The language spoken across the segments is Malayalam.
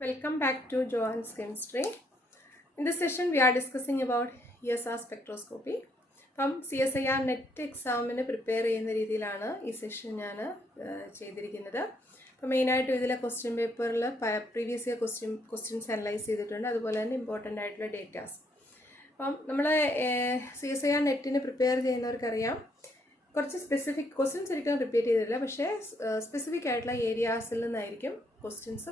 Welcome back to Joanne's Chemistry. In this session, we are discussing about ESR spectroscopy. From CSIR NET exam prepare this session. Main question paper previous year questions analyze important data. CSIR NET prepare specific questions repeat specific areas questions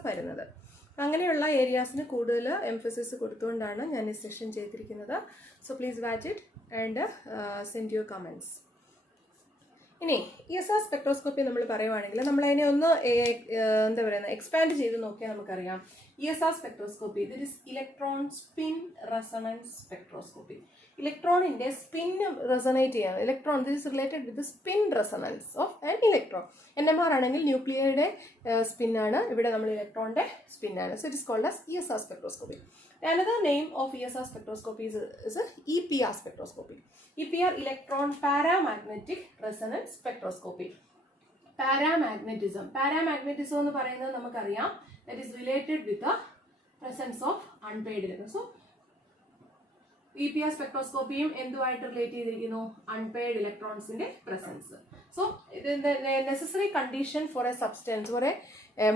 അങ്ങനെയുള്ള ഏരിയാസിന് കൂടുതൽ എംഫസിസ് കൊടുത്തുകൊണ്ടാണ് ഞാൻ ഈ സെഷൻ ചെയ്തിരിക്കുന്നത്. So please watch it and send your comments. ഇനി ESR സ്പെക്ട്രോസ്കോപ്പി നമ്മൾ പറയുവാണെങ്കിൽ നമ്മളതിനെ ഒന്ന് എന്താ പറയുന്നത് എക്സ്പാൻഡ് ചെയ്ത് നോക്കിയാൽ നമുക്കറിയാം. ESR spectroscopy this is electron spin resonance spectroscopy. ഇലക്ട്രോണിന്റെ സ്പിൻ റെസൊണേറ്റ് ചെയ്യാണ്. Electron this is related with spin resonance of an electron. NMR ആണെങ്കിൽ ന്യൂക്ലിയയുടെ സ്പിൻ ആണ്, ഇവിടെ നമ്മൾ ഇലക്ട്രോണിന്റെ സ്പിൻ ആണ്. So it is called as ESR spectroscopy. Another name of ESR spectroscopy is EPR spectroscopy. EPR electron paramagnetic resonance spectroscopy. Paramagnetism എന്ന് പറയുന്നത് നമുക്കറിയാം that is related with the presence of unpaired electrons. So EPR സ്പെക്ട്രോസ്കോപ്പിയും എന്തുമായിട്ട് റിലേറ്റ് ചെയ്തിരിക്കുന്നു? അൺപെയ്ഡ് ഇലക്ട്രോൺസിന്റെ പ്രസൻസ്. സോ ഇത് necessary condition for a substance for a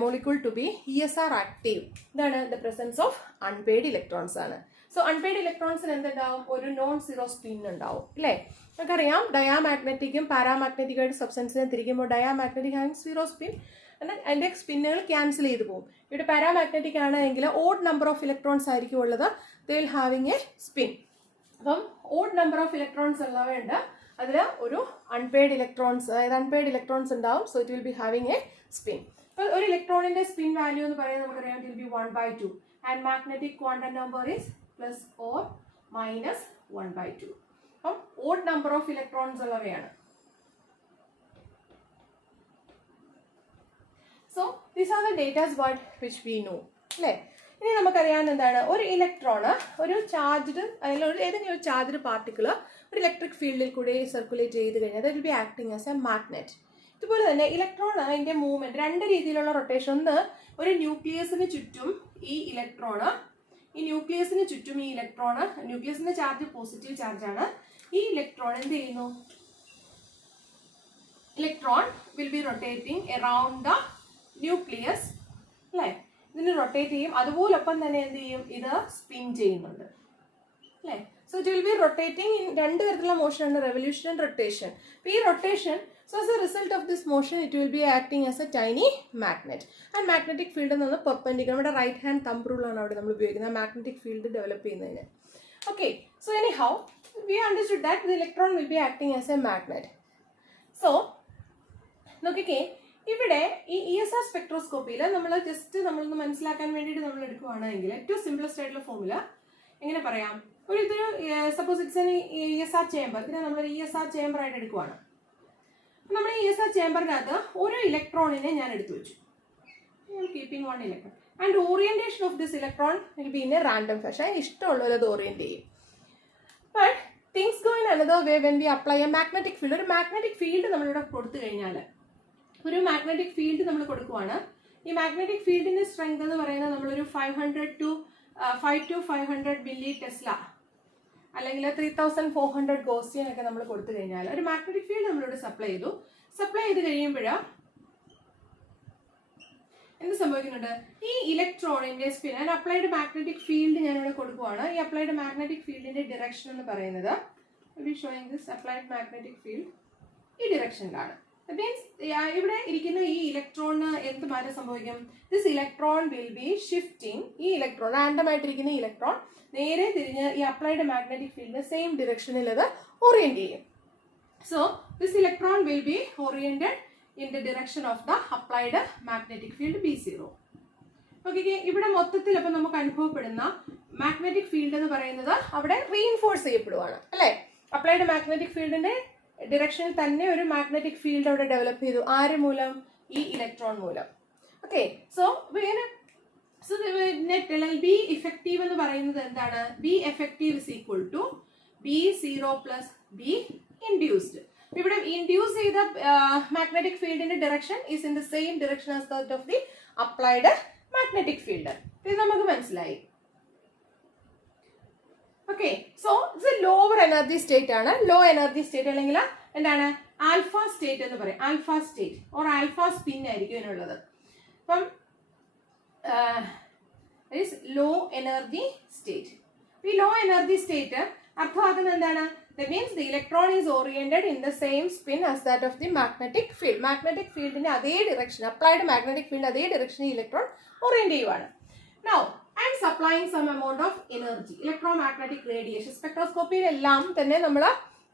molecule to be ESR active. ഇതാണ് the presence of unpaired electrons ആണ്. സോ അൺപെയ്ഡ് ഇലക്ട്രോൺസിന് എന്തുണ്ടാവും? ഒരു നോൺ സീറോ സ്പിൻ ഉണ്ടാവും അല്ലേ? നമുക്കറിയാം ഡയാമാഗ്നറ്റിക്കും പാരാമാഗ്നറ്റിക്കായിട്ട് സബ്സ്റ്റൻസിനെ തിരിക്കുമ്പോൾ ഡയാമാഗ്നറ്റിക് ഹാവിംഗ് സീറോ സ്പിൻ, അതിന്റെ സ്പിന്നുകൾ ക്യാൻസൽ ചെയ്ത് പോകും. ഇവിടെ പാരാമാഗ്നറ്റിക് ആണെങ്കിൽ ഓഡ് നമ്പർ ഓഫ് ഇലക്ട്രോൺസ് ആയിരിക്കും ഉള്ളത്. They will having A spin. അപ്പം ഓഡ് നമ്പർ ഓഫ് ഇലക്ട്രോൺസ് ഉള്ളവയുണ്ട്, അതിൽ ഒരു അൺപെയ്ഡ് ഇലക്ട്രോൺസ് ഉണ്ടാവും. So it will be having A spin. അപ്പോൾ ഒരു ഇലക്ട്രോണിന്റെ സ്പിൻ വാല്യൂ എന്ന് പറയുന്നത് നമുക്കറിയാം it will B 1/2 and magnetic quantum number is plus or minus 1/2. അപ്പം ഓഡ് നമ്പർ ഓഫ് ഇലക്ട്രോൺസ് ഉള്ളവയാണ്. So these are the datas what which we know അല്ലേ? ഇനി നമുക്കറിയാവുന്ന എന്താണ്? ഒരു ഇലക്ട്രോണ് ഒരു ചാർജ്ഡ് അല്ലെങ്കിൽ ഏതെങ്കിലും ഒരു ചാർജ്ഡ് പാർട്ടിക്കിള് ഒരു ഇലക്ട്രിക് ഫീൽഡിൽ കൂടി സർക്കുലേറ്റ് ചെയ്ത് കഴിഞ്ഞാൽ that will B acting as A magnet. ഇതുപോലെ തന്നെ ഇലക്ട്രോൺ അതിന്റെ മൂവ്മെന്റ് രണ്ട് രീതിയിലുള്ള റൊട്ടേഷൻ. ഒന്ന്, ഒരു ന്യൂക്ലിയസിന് ചുറ്റും ഈ ഇലക്ട്രോണ്, ഈ ന്യൂക്ലിയസിന് ചുറ്റും ഈ ഇലക്ട്രോണ്, ന്യൂക്ലിയസിന്റെ ചാർജ് പോസിറ്റീവ് ചാർജ് ആണ്. ഈ ഇലക്ട്രോൺ എന്ത് ചെയ്യുന്നു? Electron will B rotating around the nucleus അല്ലേ? ഇതിന് റൊട്ടേറ്റ് ചെയ്യും. അതുപോലൊപ്പം തന്നെ എന്ത് ചെയ്യും? ഇത് സ്പിൻ ചെയ്യുന്നുണ്ട് അല്ലേ? So it will B rotating in രണ്ട് തരത്തിലുള്ള മോഷൻ ഉണ്ട്, റെവല്യൂഷൻ ആൻഡ് റൊട്ടേഷൻ. ഈ rotation, so as a result of this motion it will be acting as a tiny magnet and magnetic field എന്ന് പറഞ്ഞാൽ പെർപെൻഡിക്കുലർ. നമ്മുടെ റൈറ്റ് ഹാൻഡ് തമ്പ് റൂൾ ആണ് അവിടെ നമ്മൾ ഉപയോഗിക്കുന്നത് മാഗ്നറ്റിക് ഫീൽഡ് ഡെവലപ്പ് ചെയ്യുന്നതിന്. Okay, so anyhow we understood that the electron will be acting as a magnet. So നോക്കിക്കേ, ഇവിടെ ഈ ESR സ്പെക്ട്രോസ്കോപ്പിയിൽ നമ്മളൊന്ന് മനസ്സിലാക്കാൻ വേണ്ടിയിട്ട് നമ്മൾ എടുക്കുകയാണെങ്കിൽ ഏറ്റവും സിംപ്ലസ്റ്റ് ആയിട്ടുള്ള ഫോമുല എങ്ങനെ പറയാം? ഇതൊരു suppose it's an ESR chamber. ഇതിനെ നമ്മളൊരു ESR ചേംബർ ആയിട്ട് എടുക്കുവാണ്. നമ്മൾ ഈ ESR ചേംബറിനകത്ത് ഒരു ഇലക്ട്രോണിനെ ഞാൻ എടുത്തു വെച്ചു. Keeping one electron and orientation of this electron will be in A random fashion. ഇഷ്ടമുള്ളത് അത് ഓറിയന്റ് ചെയ്യും. But things go in another way when we apply A magnetic field. ഒരു മാഗ്നറ്റിക് ഫീൽഡ് നമ്മളിവിടെ കൊടുത്തു കഴിഞ്ഞാൽ, ഒരു മാഗ്നറ്റിക് ഫീൽഡ് നമ്മൾ കൊടുക്കുവാണ്. ഈ മാഗ്നറ്റിക് ഫീൽഡിന്റെ സ്ട്രെങ്ത് എന്ന് പറയുന്നത് നമ്മളൊരു 500 to 500 മില്ലി ടെസ്ല അല്ലെങ്കിൽ 3400 ഗോസിയൻ ഒക്കെ നമ്മൾ കൊടുത്തു കഴിഞ്ഞാൽ ഒരു മാഗ്നറ്റിക് ഫീൽഡ് നമ്മളിവിടെ സപ്ലൈ ചെയ്ത് കഴിയുമ്പോൾ എന്ത് സംഭവിക്കുന്നുണ്ട്? ഈ ഇലക്ട്രോണിന്റെ spin and applied magnetic field ഞാനിവിടെ കൊടുക്കുവാണ്. ഈ അപ്ലൈഡ് മാഗ്നറ്റിക് ഫീൽഡിന്റെ ഡിറക്ഷൻ എന്ന് പറയുന്നത് showing this applied magnetic field ഈ ഡിറക്ഷനിലാണ്. മീൻസ് ഇവിടെ ഇരിക്കുന്ന ഈ ഇലക്ട്രോണിന് എന്ത് മാറ്റം സംഭവിക്കും? This electron will B shifting. ഈ ഇലക്ട്രോൺ റാൻഡം ആയിട്ടിരിക്കുന്ന ഈ ഇലക്ട്രോൺ നേരെ തിരിഞ്ഞ് ഈ അപ്ലൈഡ് മാഗ്നറ്റിക് ഫീൽഡിന്റെ സെയിം ഡിറക്ഷനിൽ അത് ഓറിയന്റ് ചെയ്യും. So this electron will B oriented in the direction of the applied magnetic field B0. Okay, ഇവിടെ മൊത്തത്തിൽ അപ്പം നമുക്ക് അനുഭവപ്പെടുന്ന മാഗ്നറ്റിക് ഫീൽഡ് എന്ന് പറയുന്നത് അവിടെ റീഇൻഫോഴ്സ് ചെയ്യപ്പെടുവാണ് അല്ലെ? അപ്ലൈഡ് മാഗ്നറ്റിക് ഫീൽഡിന്റെ ഡിറക്ഷനിൽ തന്നെ ഒരു മാഗ്നറ്റിക് ഫീൽഡ് അവിടെ ഡെവലപ്പ് ചെയ്തു. ആര് മൂലം? ഈ ഇലക്ട്രോൺ മൂലം. ഓക്കെ, സോ നെറ്റ് അല്ലെങ്കിൽ ബി ഇഫക്റ്റീവ് എന്ന് പറയുന്നത് എന്താണ്? B effective is equal to B0 plus B induced. ഇവിടെ ഇൻഡ്യൂസ് ചെയ്ത മാഗ്നറ്റിക് ഫീൽഡിന്റെ direction is in the same direction as that of the applied magnetic field. ഇത് നമുക്ക് മനസ്സിലായി. ഓക്കെ, സോ ഇത് ലോവർ എനർജി സ്റ്റേറ്റ് ആണ്. ലോ എനർജി സ്റ്റേറ്റ് അല്ലെങ്കിൽ എന്താണ് ആൽഫ സ്റ്റേറ്റ് എന്ന് പറയും. Alpha state or alpha spin ആയിരിക്കും ഇതിനുള്ളത്. അപ്പം ലോ എനർജി സ്റ്റേറ്റ്. ഈ ലോ എനർജി സ്റ്റേറ്റ് അർത്ഥമാക്കുന്നത് എന്താണ്? That means the electron is oriented in the same spin as that of the magnetic field. Magnetic field in അതേ direction, applied magnetic field അതേ direction electron orient ചെയ്യുവാണ്. Now, I am supplying some amount of energy. Electromagnetic radiation. Spectroscopy എല്ലാം തന്നെ നമ്മൾ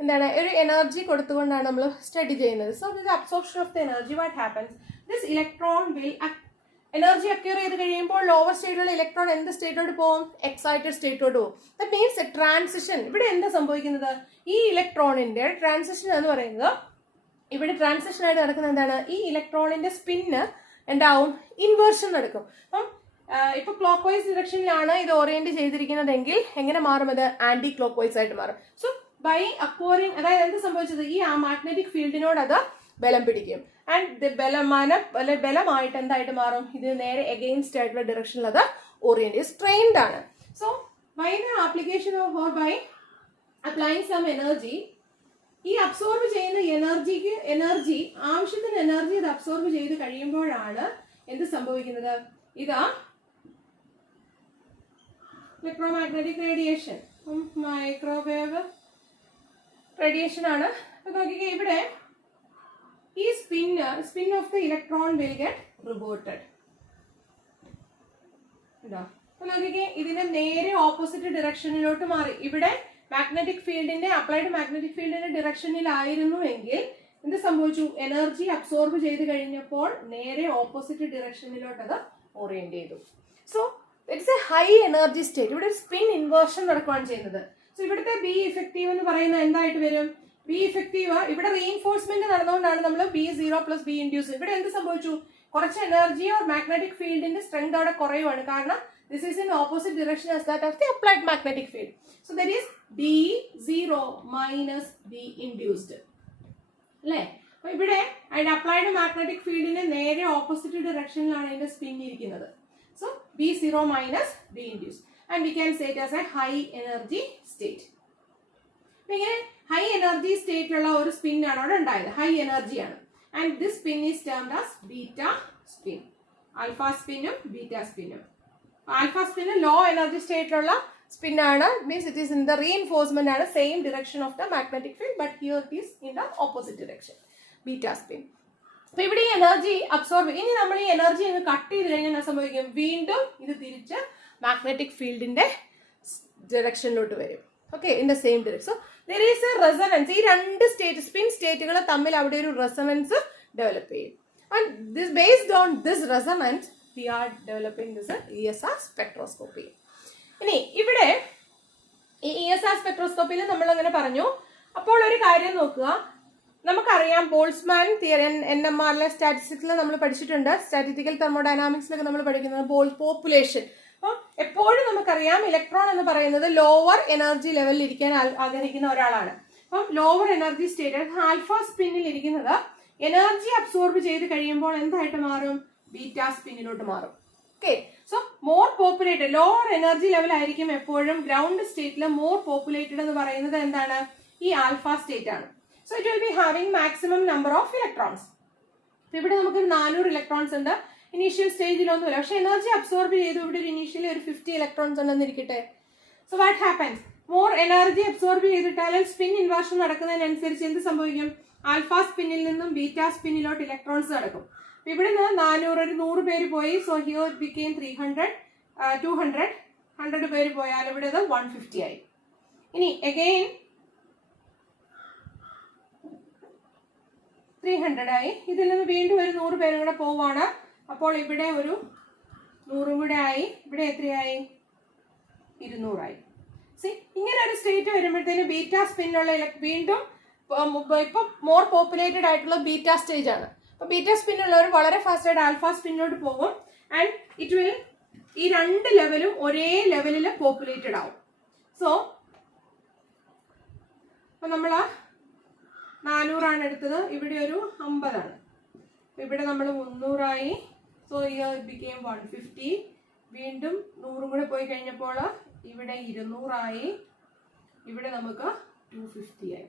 എന്താണ് ഒരു എനർജി കൊടുത്തുകൊണ്ടാണ് നമ്മൾ സ്റ്റഡി ചെയ്യുന്നത്. So, this absorption of the energy, what happens? This electron will energy acquire ചെയ്ത് കഴിയുമ്പോൾ ലോവർ സ്റ്റേറ്റിലുള്ള ഇലക്ട്രോൺ എന്ത് സ്റ്റേറ്റോട്ട് പോകും? എക്സൈറ്റഡ് സ്റ്റേറ്റോട്ട് പോകും. That means A transition. ഇവിടെ എന്താ സംഭവിക്കുന്നത്? ഈ ഇലക്ട്രോണിന്റെ ട്രാൻസിഷൻ എന്ന് പറയുന്നത് ഇവിടെ ട്രാൻസിഷൻ ആയിട്ട് നടക്കുന്നത് എന്താണ്? ഈ ഇലക്ട്രോണിന്റെ സ്പിന്ന് എന്താവും? ഇൻവേർഷൻ നടക്കും. അപ്പം ഇപ്പൊ ക്ലോക്ക് വൈസ് ഡിറക്ഷനിലാണ് ഇത് ഓറിയന്റ് ചെയ്തിരിക്കുന്നതെങ്കിൽ എങ്ങനെ മാറും? അത് ആന്റി ക്ലോക്ക് വൈസ് ആയിട്ട് മാറും. സോ ബൈ അക്വയറിംഗ്, അതായത് എന്ത് സംഭവിച്ചത്? ഈ മാഗ്നറ്റിക് ഫീൽഡിനോട് അത് ബലം പിടിക്കും. ആൻഡ് ബലമായിട്ട് എന്തായിട്ട് മാറും? ഇത് നേരെ എഗെയിൻസ്റ്റ് ആയിട്ടുള്ള ഡിറക്ഷനിൽ അത് ഓറിയന്റ് സ്ട്രെയിൻഡ് ആണ്. So by the application of or by applying some energy, ഈ അബ്സോർബ് ചെയ്യുന്ന എനർജി ആവശ്യത്തിന് എനർജി ഇത് അബ്സോർബ് ചെയ്ത് കഴിയുമ്പോഴാണ് എന്ത് സംഭവിക്കുന്നത്? ഇതാ ഇലക്ട്രോമാഗ്നറ്റിക് റേഡിയേഷൻ, മൈക്രോവേവ് റേഡിയേഷൻ ആണ്. അപ്പൊ നോക്കിക്കേ, ഇവിടെ ഈ spin of the electron will get reverted. അപ്പൊ നോക്കിക്കേ, ഇതിന്റെ നേരെ ഓപ്പോസിറ്റ് ഡിറക്ഷനിലോട്ട് മാറി. ഇവിടെ മാഗ്നറ്റിക് ഫീൽഡിന്റെ അപ്ലൈഡ് മാഗ്നറ്റിക് ഫീൽഡിന്റെ ഡിറക്ഷനിലായിരുന്നു എങ്കിൽ എന്ത് സംഭവിച്ചു? എനർജി അബ്സോർബ് ചെയ്ത് കഴിഞ്ഞപ്പോൾ നേരെ ഓപ്പോസിറ്റ് ഡിറക്ഷനിലോട്ട് അത് ഓറിയന്റ് ചെയ്തു. So it's A high energy state. ഇവിടെ ഒരു സ്പിൻ ഇൻവേർഷൻ നടക്കുകയാണ് ചെയ്യുന്നത്. സോ ഇവിടുത്തെ ബി ഇഫക്റ്റീവ് എന്ന് പറയുന്നത് എന്തായിട്ട് വരും? ബി ഇഫക്റ്റീവ്, ഇവിടെ റീഇൻഫോഴ്സ്മെന്റ് നടന്നുകൊണ്ടാണ് നമ്മൾ B0 പ്ലസ് ബി ഇൻഡ്യൂസ്. ഇവിടെ എന്ത് സംഭവിച്ചു? കുറച്ച് എനർജി ഓർ മാഗ്നറ്റിക് ഫീൽഡിന്റെ സ്ട്രെങ്ത് അവിടെ കുറയുവാണ്. കാരണം this is in opposite direction as that of the applied magnetic field. So that is B0 minus B induced അല്ലേ? അപ്പൊ ഇവിടെ അതിന്റെ അപ്ലൈഡ് മാഗ്നറ്റിക് ഫീൽഡിന്റെ നേരെ ഓപ്പോസിറ്റ് ഡിറക്ഷനിലാണ് അതിന്റെ സ്പിൻ ഇരിക്കുന്നത്. So B0 minus B induce and we can say it as a high energy state. ഇങ്ങനെ ഹൈ എനർജി സ്റ്റേറ്റിലുള്ള ഒരു സ്പിൻ ആണ് അവിടെ ഉണ്ടായത്. ഹൈ എനർജി ആണ്. And this spin is termed as beta spin. Alpha സ്പിന്നും ബീറ്റ സ്പിന്നും. ആൽഫ സ്പിൻ ലോ എനർജി സ്റ്റേറ്റിലുള്ള സ്പിൻ ആണ്. Means it is in the reinforcement ആണ്, same direction of the magnetic field, but here it is in the opposite direction, beta spin. അപ്പൊ ഇവിടെ ഈ എനർജി അബ്സോർബ്, ഇനി നമ്മൾ ഈ എനർജി കട്ട് ചെയ്ത് കഴിഞ്ഞാൽ എന്താ സംഭവിക്കും? വീണ്ടും ഇത് തിരിച്ച് മാഗ്നറ്റിക് ഫീൽഡിന്റെ ഡിറക്ഷനിലോട്ട് വരും. Okay, in the same direction. So there is a resonance. ഈ രണ്ട് സ്റ്റേറ്റ് സ്പിൻ സ്റ്റേറ്റുകൾ തമ്മിൽ അവിടെ ഒരു റെസൊണൻസ് ഡെവലപ്പ് ചെയ്യും. And this based on this resonance we are developing this ESR spectroscopy. ഇനി ഇവിടെ ഈ ESR സ്പെക്ട്രോസ്കോപ്പിയിൽ നമ്മൾ അങ്ങനെ പറഞ്ഞു. അപ്പോൾ ഒരു കാര്യം നോക്കുക, നമുക്കറിയാം ബോൾസ്മാൻ തിയറി, NMR സ്റ്റാറ്റിസ്റ്റിക്സിൽ നമ്മൾ പഠിച്ചിട്ടുണ്ട്. സ്റ്റാറ്റിസ്റ്റിക്കൽ തെർമോഡൈനാമിക്സിലൊക്കെ നമ്മൾ പഠിക്കുന്നത് പോപ്പുലേഷൻ. അപ്പം എപ്പോഴും നമുക്കറിയാം ഇലക്ട്രോൺ എന്ന് പറയുന്നത് ലോവർ എനർജി ലെവലിൽ ഇരിക്കാൻ ആഗ്രഹിക്കുന്ന ഒരാളാണ്. അപ്പം ലോവർ എനർജി സ്റ്റേറ്റ് ആൽഫ സ്പിന്നിൽ ഇരിക്കുന്നത് എനർജി അബ്സോർബ് ചെയ്ത് കഴിയുമ്പോൾ എന്തായിട്ട് മാറും? ബീറ്റ സ്പിന്നിലോട്ട് മാറും. Okay, so more populated, lower energy level ആയിരിക്കും എപ്പോഴും ഗ്രൗണ്ട് സ്റ്റേറ്റിൽ മോർ പോപ്പുലേറ്റഡ് എന്ന് പറയുന്നത് എന്താണ്? ഈ ആൽഫ സ്റ്റേറ്റ് ആണ്. So it will be having maximum number of electrons. ഇവിടെ നമുക്ക് 400 ഇലക്ട്രോൺസ് ഉണ്ട്. ഇനീഷ്യൽ സ്റ്റേജിലൊന്നുമില്ല, പക്ഷെ എനർജി അബ്സോർബ് ചെയ്തു ഇവിടെ ഒരു ഇനീഷ്യലി ഒരു 50 ഇലക്ട്രോൺസ് ഉണ്ടെന്ന് ഇരിക്കട്ടെ. So what happens? More energy absorb ചെയ്തിട്ടാൽ സ്പിൻ ഇൻവേർഷൻ നടക്കുന്നതിനനുസരിച്ച് എന്ത് സംഭവിക്കും? ആൽഫ സ്പിന്നിൽ നിന്നും ബീറ്റ സ്പിന്നിലോട്ട് ഇലക്ട്രോൺസ് നടക്കും. ഇവിടെ നിന്ന് 400 ഒരു 100 പേര് പോയി. സോ ഹിയർ ഇറ്റ് ബിക്കെയിം 300, 200, 100 പേര് പോയാൽ ഇവിടെ ഇത് 150 ആയി. ഇനി അഗെയിൻ 300 ആയി. ഇതിൽ നിന്ന് വീണ്ടും ഒരു 100 പേരും കൂടെ പോവാണ്. അപ്പോൾ ഇവിടെ ഒരു 100 കൂടെ ആയി. ഇവിടെ എത്രയായി? 200 ആയി. സി, ഇങ്ങനെ ഒരു സ്റ്റേറ്റ് വരുമ്പോഴത്തേന് ബീറ്റ സ്പിന്നുള്ള വീണ്ടും ഇപ്പൊ മോർ പോപ്പുലേറ്റഡ് ആയിട്ടുള്ള ബീറ്റ സ്റ്റേജ് ആണ്. അപ്പൊ ബീറ്റ സ്പിന്നുള്ളവർ വളരെ ഫാസ്റ്റ് ആയിട്ട് ആൽഫ സ്പിന്നോട്ട് പോകും. ആൻഡ് ഇറ്റ് വിൽ, ഈ രണ്ട് ലെവലും ഒരേ ലെവലിൽ പോപ്പുലേറ്റഡ് ആവും. സോ അപ്പൊ നമ്മൾ 400 ആണ് എടുത്തത്, ഇവിടെ ഒരു 50 ആണ്. ഇവിടെ നമ്മൾ 300 ആയി. So here it became 150. വീണ്ടും 100 കൂടെ പോയി കഴിഞ്ഞപ്പോൾ ഇവിടെ 200 ആയി, ഇവിടെ നമുക്ക് 250 ആയി.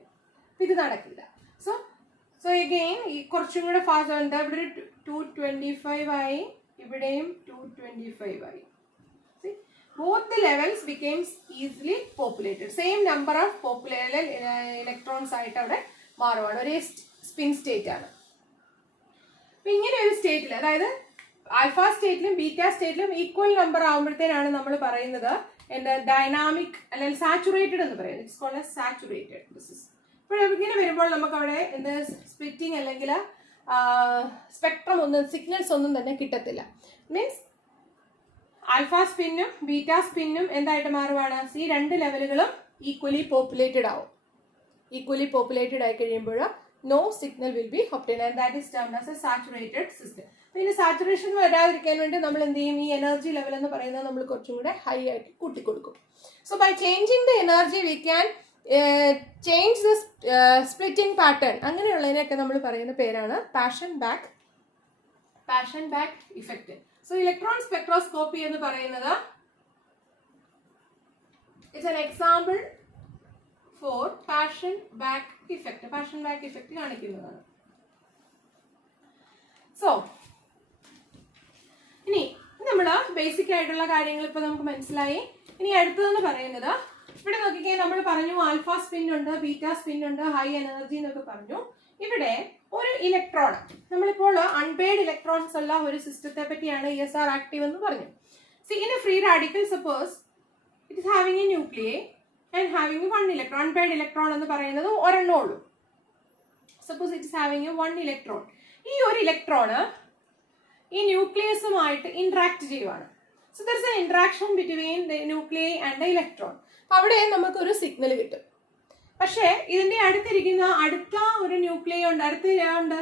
ഇത് നടക്കില്ല. സോ അഗെയിൻ കുറച്ചും കൂടെ ഫാസ്റ്റ് ഉണ്ട്. ഇവിടെ 225 ആയി, ഇവിടെയും 225 ആയി. Both the levels becomes easily populated. Same number of populated electrons ആയിട്ട് അവിടെ മാറുവാണ്. ഒരേ സ്പിൻ സ്റ്റേറ്റ് ആണ്. അപ്പൊ ഇങ്ങനെ ഒരു സ്റ്റേറ്റിൽ, അതായത് ആൽഫ സ്റ്റേറ്റിലും ബീറ്റ സ്റ്റേറ്റിലും ഈക്വൽ നമ്പർ ആകുമ്പോഴത്തേനാണ് നമ്മൾ പറയുന്നത് എന്താ ഡൈനാമിക് അല്ലെങ്കിൽ സാച്ചുറേറ്റഡ് എന്ന് പറയുന്നത്. It's called as saturated. ഇപ്പോൾ ഇങ്ങനെ വരുമ്പോൾ നമുക്ക് അവിടെ എന്ത് സ്പ്ലിറ്റിംഗ് അല്ലെങ്കിൽ സ്പെക്ട്രം ഒന്നും സിഗ്നൽസ് ഒന്നും തന്നെ കിട്ടത്തില്ല. മീൻസ് ആൽഫ സ്പിന്നും ബീറ്റ സ്പിന്നും എന്തായിട്ട് മാറുവാണ്, ഈ രണ്ട് ലെവലുകളും ഈക്വലി പോപ്പുലേറ്റഡ് ആവും. ഈക്വലി പോപ്പുലേറ്റഡ് ആയി കഴിയുമ്പോൾ no signal will be obtained and that is termed as a saturated system. പിന്നെ സാച്ചുറേഷൻ വരാതിരിക്കാൻ വേണ്ടി നമ്മൾ എന്ത് ചെയ്യും, ഈ എനർജി ലെവൽ എന്ന് പറയുന്നത് നമ്മൾ കുറച്ചും കൂടെ ഹൈ ആയിട്ട് കൂട്ടിക്കൊടുക്കും. So by changing the energy we can change the splitting pattern. അങ്ങനെയുള്ളതിനൊക്കെ നമ്മൾ പറയുന്ന പേരാണ് Paschen back effect. So electron spectroscopy എന്ന് പറയുന്നത് it's an example for Paschen back effect. Paschen back effect കാണിക്കുന്നതാണ്. സോ ഇനി നമ്മൾ ബേസിക് ആയിട്ടുള്ള കാര്യങ്ങൾ ഇപ്പൊ നമുക്ക് മനസ്സിലായി. ഇനി അടുത്തതെന്ന് പറയുന്നത്, ഇവിടെ നോക്കിക്കേ, നമ്മൾ പറഞ്ഞു ആൽഫ സ്പിൻ ഉണ്ട്, ബീറ്റ സ്പിൻ ഉണ്ട്, ഹൈ എനർജി എന്നൊക്കെ പറഞ്ഞു. ഇവിടെ ഒരു ഇലക്ട്രോൺ, നമ്മളിപ്പോൾ അൺപെയ്ഡ് ഇലക്ട്രോൺസ് ഉള്ള ഒരു സിസ്റ്റത്തെ പറ്റിയാണ് ESR ആക്റ്റീവ് എന്ന് പറഞ്ഞു. See in a free radical suppose it is having a nuclei and having 1 electron. Unpaired electron എന്ന് പറയുന്നത് ഒരെണ്ണേ ഉള്ളൂ. Suppose it is having 1 electron. ഈ ഒരു ഇലക്ട്രോണ് ഈ ന്യൂക്ലിയസുമായിട്ട് ഇന്ററാക്ട് ചെയ്യുവാണ്. So there is an interaction between the nuclei and the electron. അവിടെ നമുക്കൊരു സിഗ്നൽ കിട്ടും. പക്ഷേ ഇതിന്റെ അടുത്തിരിക്കുന്ന അടുത്ത ഒരു ന്യൂക്ലിയൈ ഉണ്ട്, അടുത്തുണ്ട്.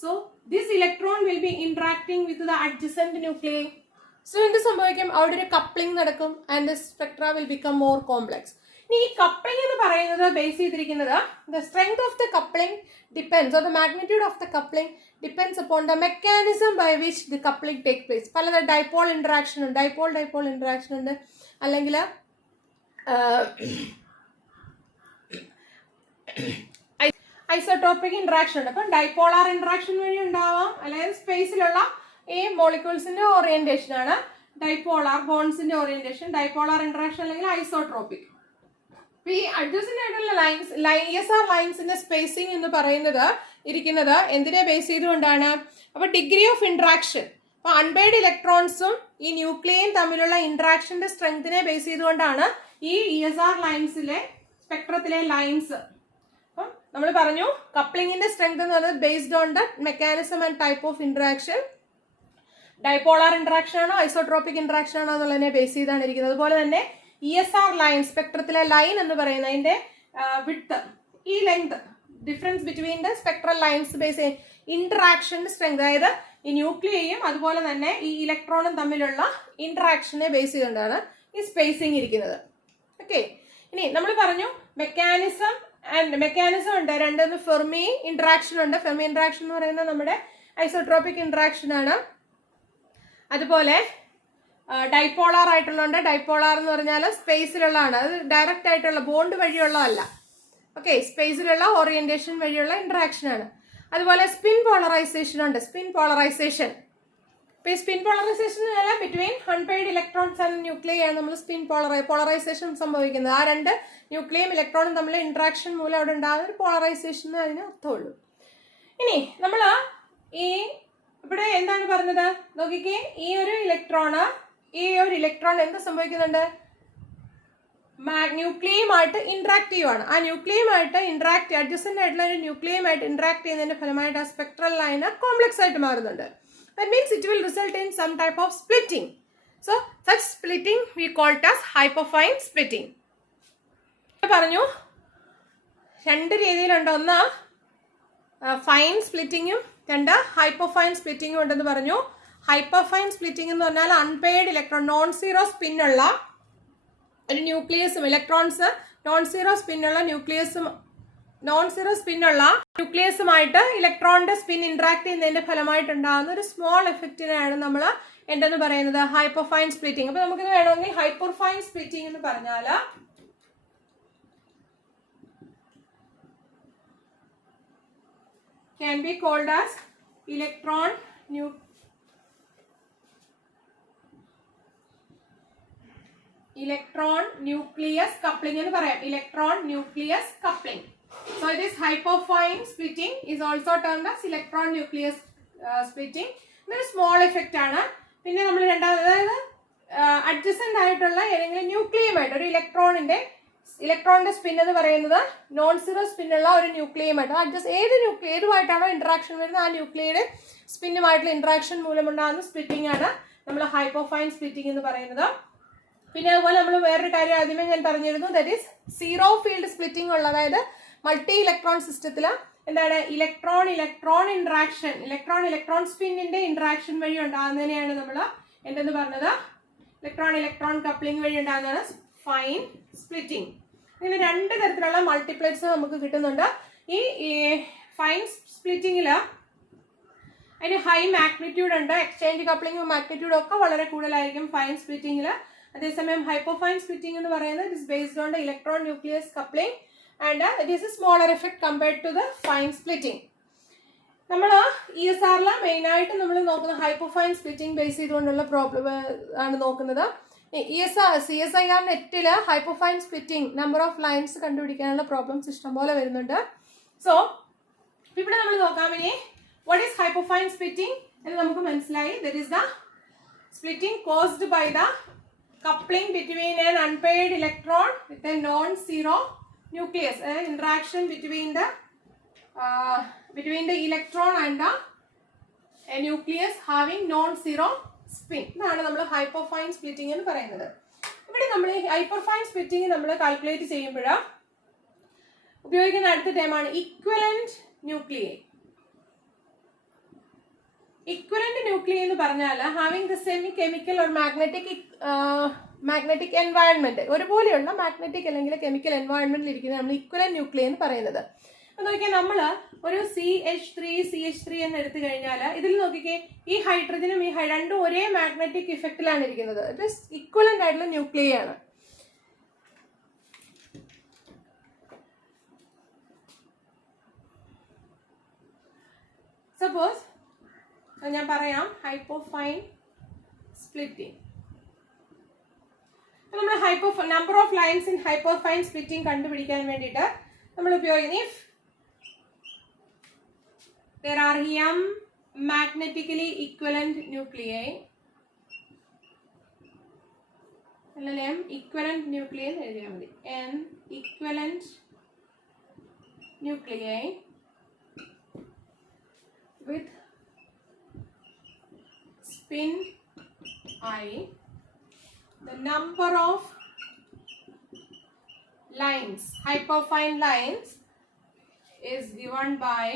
So this electron will be interacting with the adjacent nuclei. So എന്ത് സംഭവിക്കും, അവിടെ ഒരു കപ്ലിംഗ് നടക്കും and the spectra will become more complex. ഇനി ഈ കപ്ലിംഗ് എന്ന് പറയുന്നത് ബേസ് ചെയ്തിരിക്കുന്നത് the strength of the coupling depends, or the magnitude of the coupling depends upon the mechanism by which the coupling take place. പലതരം ഡൈപോൾ ഇന്ററാക്ഷൻ ഉണ്ട്, ഡൈപോൾ ഇന്ററാക്ഷൻ ഉണ്ട്, അല്ലെങ്കിൽ ഐസോടോപ്പിക് ഇന്ററാക്ഷൻ ഉണ്ട്. അപ്പം ഡൈപോളാർ ഇന്ററാക്ഷൻ വഴി ഉണ്ടാവാം, അല്ലെങ്കിൽ സ്പേസിലുള്ള ഈ മോളിക്യൂൾസിന്റെ ഓറിയന്റേഷൻ ആണ് ഡൈപോളാർ, ബോൺസിന്റെ ഓറിയന്റേഷൻ ഡൈപോളാർ ഇന്ററാക്ഷൻ അല്ലെങ്കിൽ ഐസോട്രോപിക്. ഈ അഡ്ജസന്റ് ആയിട്ടുള്ള ലൈൻസ്, ESR ലൈൻസിന്റെ സ്പേസിംഗ് എന്ന് പറയുന്നത് ഇരിക്കുന്നത് എന്തിനെ ബേസ് ചെയ്തുകൊണ്ടാണ്, അപ്പൊ ഡിഗ്രി ഓഫ് ഇന്ററാക്ഷൻ. അപ്പൊ അൺപെയ്ഡ് ഇലക്ട്രോൺസും ഈ ന്യൂക്ലിയയും തമ്മിലുള്ള ഇന്ററാക്ഷന്റെ സ്ട്രെങ്തിനെ ബേസ് ചെയ്തുകൊണ്ടാണ് ഈ ESR ലൈൻസിലെ സ്പെക്ട്രത്തിലെ ലൈൻസ്. അപ്പം നമ്മൾ പറഞ്ഞു കപ്ലിംഗിന്റെ സ്ട്രെങ്ത് എന്ന് പറയുന്നത് based on the mechanism and type of interaction. Dipolar interaction ആണോ ഐസോട്രോപിക് ഇന്ററാക്ഷൻ ആണോ എന്നുള്ളതിനെ ബേസ് ചെയ്താണ് ഇരിക്കുന്നത്. അതുപോലെ തന്നെ ESR ലൈൻ, സ്പെക്ട്രത്തിലെ ലൈൻ എന്ന് പറയുന്നതിന്റെ വിഡ്ത്ത്, ഈ length, difference between the spectral lines base ഇന്ററാക്ഷന്റെ സ്ട്രെങ്ത്, അതായത് ഈ ന്യൂക്ലിയയും അതുപോലെ തന്നെ ഈ ഇലക്ട്രോണും തമ്മിലുള്ള ഇന്ററാക്ഷനെ ബേസ് ചെയ്തുകൊണ്ടാണ് ഈ സ്പേസിംഗ് ഇരിക്കുന്നത്. ഓക്കെ, ഇനി നമ്മൾ പറഞ്ഞു മെക്കാനിസം ഉണ്ട്, രണ്ടൊന്ന് ഫെർമി ഇന്ററാക്ഷൻ ഉണ്ട്. ഫെർമി ഇന്ററാക്ഷൻ എന്ന് പറയുന്നത് നമ്മുടെ ഐസോട്രോപിക് ഇന്ററാക്ഷൻ ആണ്. അതുപോലെ ഡൈപോളാർ ആയിട്ടുള്ളതുണ്ട്. ഡൈപോളാർ എന്ന് പറഞ്ഞാൽ സ്പേസിലുള്ളതാണ്, അത് ഡയറക്റ്റ് ആയിട്ടുള്ള ബോണ്ട് വഴിയുള്ളതല്ല. ഓക്കെ, സ്പേസിലുള്ള ഓറിയന്റേഷൻ വഴിയുള്ള ഇന്ററാക്ഷൻ ആണ്. അതുപോലെ സ്പിൻ പോളറൈസേഷൻ ഉണ്ട്. സ്പിൻ പോളറൈസേഷൻ എന്ന് പറഞ്ഞാൽ between unpaired electrons and nuclei ആണ് നമ്മൾ സ്പിൻ പോളറൈസേഷൻ സംഭവിക്കുന്നത്. ആ രണ്ട് ന്യൂക്ലിയയും ഇലക്ട്രോണും തമ്മിൽ ഇന്ററാക്ഷൻ മൂലം അവിടെ ഉണ്ടാകുന്ന ഒരു പോളറൈസേഷൻ അതിന് അർത്ഥമുള്ളൂ. ഇനി നമ്മൾ ഈ ഇവിടെ എന്താണ് പറഞ്ഞത് നോക്കിക്കേ, ഈ ഒരു ഇലക്ട്രോൺ എന്ത് സംഭവിക്കുന്നുണ്ട്, ന്യൂക്ലിയയുമായിട്ട് ഇന്ററാക്ട് ചെയ്യുവാണ്. ആ ന്യൂക്ലിയയുമായിട്ട് അഡ്ജസന്റ് ആയിട്ടുള്ള ഒരു ന്യൂക്ലിയയുമായിട്ട് ഇന്ററാക്ട് ചെയ്യുന്നതിന്റെ ഫലമായിട്ട് ആ സ്പെക്ട്രൽ ലൈന് കോംപ്ലെക്സ് ആയിട്ട് മാറുന്നുണ്ട്. That means it will result in some type of splitting. So such splitting we call it as hyperfine splitting. പറഞ്ഞു രണ്ട് രീതിയിലുണ്ട്, ഒന്ന് ഫൈൻ സ്പ്ലിറ്റിങ്ങും രണ്ട് ഹൈപ്പർഫൈൻ സ്പ്ലിറ്റിങ്ങും ഉണ്ടെന്ന് പറഞ്ഞു. ഹൈപ്പർഫൈൻ സ്പ്ലിറ്റിംഗ് എന്ന് പറഞ്ഞാൽ അൺപെയ്ഡ് ഇലക്ട്രോൺ, നോൺ സീറോ സ്പിന്നുള്ള ഒരു ന്യൂക്ലിയസും ഇലക്ട്രോൺസ് നോൺ സീറോ സ്പിന്നുള്ള ന്യൂക്ലിയസും നോൺ സീറോ സ്പിന്നുള്ള ന്യൂക്ലിയസുമായിട്ട് ഇലക്ട്രോണിന്റെ സ്പിൻ ഇന്ററാക്ട് ചെയ്യുന്നതിന്റെ ഫലമായിട്ടുണ്ടാകുന്ന ഒരു സ്മോൾ എഫക്റ്റിനാണ് നമ്മൾ എന്തെന്ന് പറയുന്നത് ഹൈപ്പർഫൈൻ സ്പ്ലിറ്റിംഗ്. അപ്പൊ നമുക്കിത് വേണമെങ്കിൽ ഹൈപ്പർഫൈൻ സ്പ്ലിറ്റിംഗ് എന്ന് പറഞ്ഞാൽ can be called as electron nucleus coupling എന്ന് പറയാം. electron nucleus coupling. So it is hyperfine splitting is also termed as electron nucleus splitting. ഇതൊരു സ്മോൾ എഫക്റ്റ് ആണ്. പിന്നെ നമ്മൾ രണ്ടാമത് അതായത് അഡ്ജസന്റ് ആയിട്ടുള്ള ഏതെങ്കിലും ന്യൂക്ലിയമായിട്ട് ഒരു ഇലക്ട്രോണിന്റെ സ്പിൻ എന്ന് പറയുന്നത് നോൺ സീറോ സ്പിന്നുള്ള ഒരു ന്യൂക്ലിയമായിട്ട് ഏതുമായിട്ടാണോ ഇന്ററാക്ഷൻ വരുന്നത് ആ ന്യൂക്ലിയയുടെ സ്പിന്നുമായിട്ടുള്ള ഇന്ററാക്ഷൻ മൂലമുണ്ടാകുന്ന സ്പ്ലിറ്റിംഗ് ആണ് നമ്മൾ ഹൈപ്പർഫൈൻ സ്പ്ലിറ്റിംഗ് എന്ന് പറയുന്നത്. പിന്നെ അതുപോലെ നമ്മൾ വേറൊരു കാര്യം ആദ്യമേ ഞാൻ പറഞ്ഞിരുന്നു, that is zero field splitting ഉള്ള, അതായത് മൾട്ടി ഇലക്ട്രോൺ സിസ്റ്റത്തിൽ എന്താണ് ഇലക്ട്രോൺ ഇലക്ട്രോൺ സ്പിന്നിന്റെ ഇന്ററാക്ഷൻ വഴി ഉണ്ടാകുന്നതിനെയാണ് നമ്മൾ എന്തെന്ന് പറഞ്ഞത് ഇലക്ട്രോൺ കപ്ലിംഗ് വഴി ഉണ്ടാകുന്നതാണ് ഫൈൻ സ്പ്ലിറ്റിംഗ്. ഇങ്ങനെ രണ്ട് തരത്തിലുള്ള മൾട്ടിപ്ലക്സ് നമുക്ക് കിട്ടുന്നുണ്ട്. ഈ ഫൈൻ സ്പ്ലിറ്റിംഗിൽ അതിന് ഹൈ മാഗ്നിറ്റ്യൂഡ് ഉണ്ട്, എക്സ്ചേഞ്ച് കപ്ലിംഗും മാഗ്നിറ്റ്യൂഡും ഒക്കെ വളരെ കൂടുതലായിരിക്കും ഫൈൻ സ്പ്ലിറ്റിംഗിൽ. അതേസമയം ഹൈപ്പർഫൈൻ സ്പ്ലിറ്റിംഗ് എന്ന് പറയുന്നത് it is based on the electron nucleus coupling and it is a smaller effect compared to the fine splitting. നമ്മൾ ESRൽ മെയിനായിട്ട് നമ്മൾ നോക്കുന്ന ഹൈപ്പർഫൈൻ സ്പ്ലിറ്റിംഗ് ബേസ് ചെയ്തുകൊണ്ടുള്ള പ്രോബ്ലം ആണ് നോക്കുന്നത്. CSIR നെറ്റിൽ hyperfine splitting number of lines കണ്ടുപിടിക്കാനുള്ള പ്രോബ്ലംസ് ഇഷ്ടംപോലെ വരുന്നുണ്ട്. സോ ഇവിടെ നമ്മൾ നോക്കാം ഇനി വാട്ട് ഈസ് ഹൈപ്പർഫൈൻ സ്പ്ലിറ്റിംഗ് എന്ന് നമുക്ക് മനസ്സിലായി. That is the splitting caused by the coupling between an unpaired electron with a non-zero nucleus, interaction between the electron and a nucleus having non-zero spin. ഇതാണ് നമ്മൾ ഹൈപ്പർഫൈൻ സ്പ്ലിറ്റിംഗ് എന്ന് പറയുന്നത്. ഇവിടെ നമ്മൾ ഹൈപ്പർഫൈൻ സ്പ്ലിറ്റിംഗ് നമ്മൾ കാൽക്കുലേറ്റ് ചെയ്യുമ്പോൾ ഉപയോഗിക്കുന്ന അടുത്ത ടേമാണ് ഇക്വലന്റ് ന്യൂക്ലിയൈ. ഇക്വലന്റ് ന്യൂക്ലിയൈ എന്ന് പറഞ്ഞാൽ having the semi chemical or magnetic environment, ഒരുപോലെയുള്ള മാഗ്നറ്റിക് അല്ലെങ്കിൽ കെമിക്കൽ എൻവയൺമെന്റിൽ ഇരിക്കുന്ന നമ്മൾ ഇക്വലന്റ് ന്യൂക്ലിയൈ എന്ന് പറയുന്നത്. അപ്പൊ നോക്കിയാൽ നമ്മൾ ഒരു CH3 എന്ന് എടുത്തു കഴിഞ്ഞാൽ ഇതിൽ നോക്കിക്കേ ഈ ഹൈഡ്രജനും ഈ രണ്ടും ഒരേ മാഗ്നറ്റിക് ഇഫക്റ്റിലാണ് ഇരിക്കുന്നത്. ഇറ്റ് ഈസ് ഇക്വലന്റ് ആയിട്ടുള്ള ന്യൂക്ലിയൈ ആണ്. സപ്പോസ് ഞാൻ പറയാം ഹൈപ്പർഫൈൻ സ്പ്ലിറ്റിംഗ്. നമ്മൾ number of lines in hyperfine splitting കണ്ടുപിടിക്കാൻ വേണ്ടിയിട്ട് നമ്മൾ ഉപയോഗിക്കുന്ന if there are m magnetically equivalent nuclei, അല്ലെങ്കിൽ m equivalent nuclei എന്ന് എഴുതിയാൽ മതി. n equivalent nuclei with spin I, the number of lines, hyperfine lines, is given by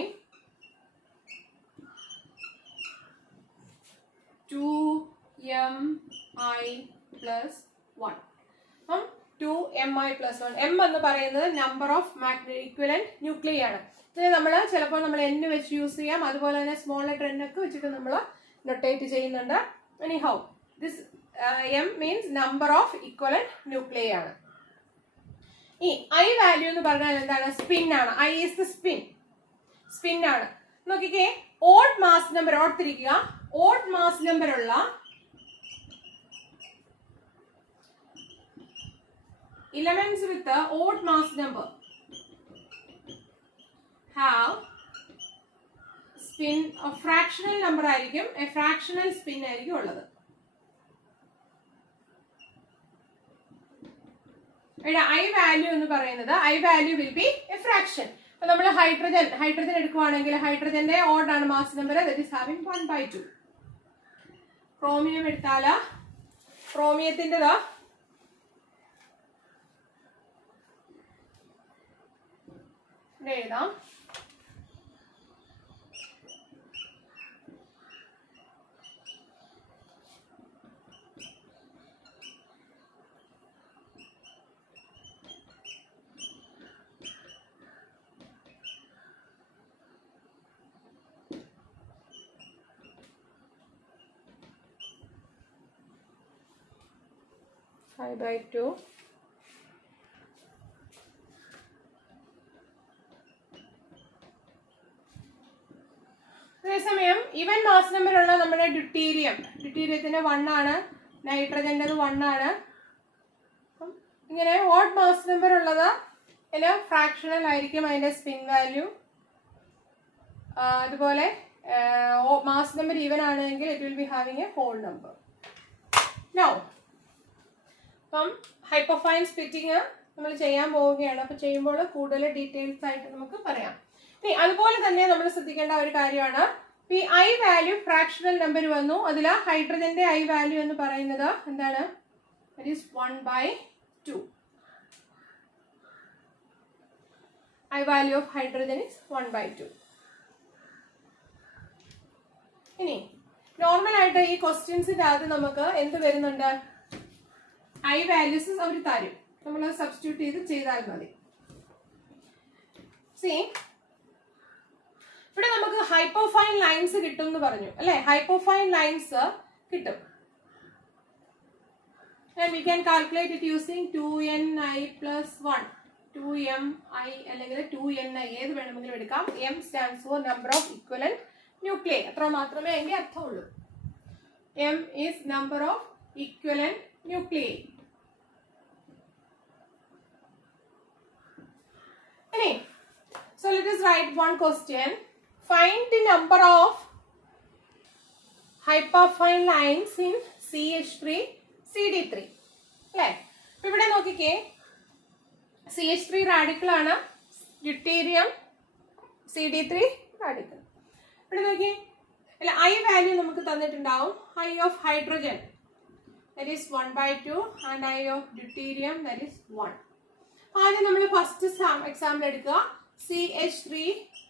2mi plus 1. 2mi plus 1. m എന്ന് പറയുന്നത് നമ്പർ ഓഫ് ഇക്വലന്റ് ന്യൂക്ലിയൈ ആണ്. ഇതിനെ നമ്മൾ ചിലപ്പോൾ നമ്മൾ n വെച്ച് യൂസ് ചെയ്യാം, അതുപോലെ തന്നെ സ്മോൾ ലെറ്റർ n ഒക്കെ വെച്ചിട്ട് നമ്മൾ നൊട്ടേറ്റ് ചെയ്യുന്നുണ്ട്. Anyhow this m means number of equivalent nuclei ആണ്. ഈ I വാല്യൂ എന്ന് പറഞ്ഞാൽ എന്താണ്? സ്പിൻ ആണ്. I ഈസ് ദ സ്പിൻ ആണ്. നോക്കിക്കേ, ഓഡ് മാസ് നമ്പർ ഓർത്തിരിക്കുക. ഓഡ് മാസ് നമ്പർ ഉള്ള elements with the odd mass number have spin a fractional number ആയിരിക്കും, a fractional spin ആയിരിക്കും ഉള്ളത്. ഇവിടെ I വാല്യൂ എന്ന് പറയുന്നത് I value will be A fraction. അപ്പൊ നമ്മൾ ഹൈഡ്രജൻ എടുക്കുവാണെങ്കിൽ ഹൈഡ്രജന്റെ ഓഡ് ആണ് mass number, that is having 1/2. Chromium എടുത്താല് ക്രോമിയത്തിൻ്റെതാ എഴുതാം. I/2. അതേസമയം ഈവൻ മാസ് നമ്പർ ഉള്ള നമ്മുടെ ഡ്യൂട്ടീരിയത്തിന് 1 ആണ്, നൈട്രജൻ്റെത് 1 ആണ്. ഇങ്ങനെ ഓഡ് മാസ് നമ്പർ ഉള്ളത് ഫ്രാക്ഷണൽ ആയിരിക്കും അതിന്റെ സ്പിൻ വാല്യൂ. അതുപോലെ മാസ് നമ്പർ ഈവൻ ആണെങ്കിൽ it will be having a whole number. Now അപ്പം ഹൈപ്പർഫൈൻ സ്പ്ലിറ്റിങ് നമ്മൾ ചെയ്യാൻ പോവുകയാണ്. അപ്പോൾ ചെയ്യുമ്പോൾ കൂടുതൽ ഡീറ്റെയിൽസ് ആയിട്ട് നമുക്ക് പറയാം. ഇനി അതുപോലെ തന്നെ നമ്മൾ ശ്രദ്ധിക്കേണ്ട ഒരു കാര്യമാണ്, ഈ ഐ വാല്യൂ ഫ്രാക്ഷണൽ നമ്പർ വന്നു, അതിൽ ഹൈഡ്രജന്റെ ഐ വാല്യൂ എന്ന് പറയുന്നത് എന്താണ്? It is 1/2. I value of hydrogen is 1/2. ഇനി നോർമൽ ആയിട്ട് ഈ ക്വസ്റ്റ്യൻസിന്റെ അകത്ത് നമുക്ക് എന്ത് വരുന്നുണ്ട്? ഐ വാല്യൂസ് അവർ തരും, നമ്മൾ സബ്സ്റ്റിറ്റ്യൂട്ട് ചെയ്താൽ മതി. സീ ഇവിടെ നമുക്ക് ഹൈപ്പർഫൈൻ ലൈൻസ് കിട്ടും എന്ന് പറഞ്ഞു അല്ലെ? ഹൈപ്പർഫൈൻ ലൈൻസ് കിട്ടും. And we can calculate it using 2ni plus 1. 2mi അല്ലെങ്കിൽ 2ni ഏത് വേണമെങ്കിലും എടുക്കാം. M stands for number of equivalent nuclei. അത്ര മാത്രമേ അതിന്റെ അർത്ഥമുള്ളൂ. M is number of equivalent nuclei. ഇനി so let us write one question. Find the number of hyperfine lines in CH3 CD3. അല്ലേ? ഇവിടെ നോക്കിക്കേ, CH3 റാഡിക്കൽ ആണ്, ഡ്യൂട്ടീരിയം CD3 റാഡിക്കൽ. ഇവിടെ നോക്കി അല്ല, ഐ വാല്യൂ നമുക്ക് തന്നിട്ടുണ്ടാവും. I of hydrogen that is 1/2 and I of deuterium that is 1. ആദ്യം നമ്മൾ ഫസ്റ്റ് എക്സാമ്പിൾ എടുക്കുക, CH3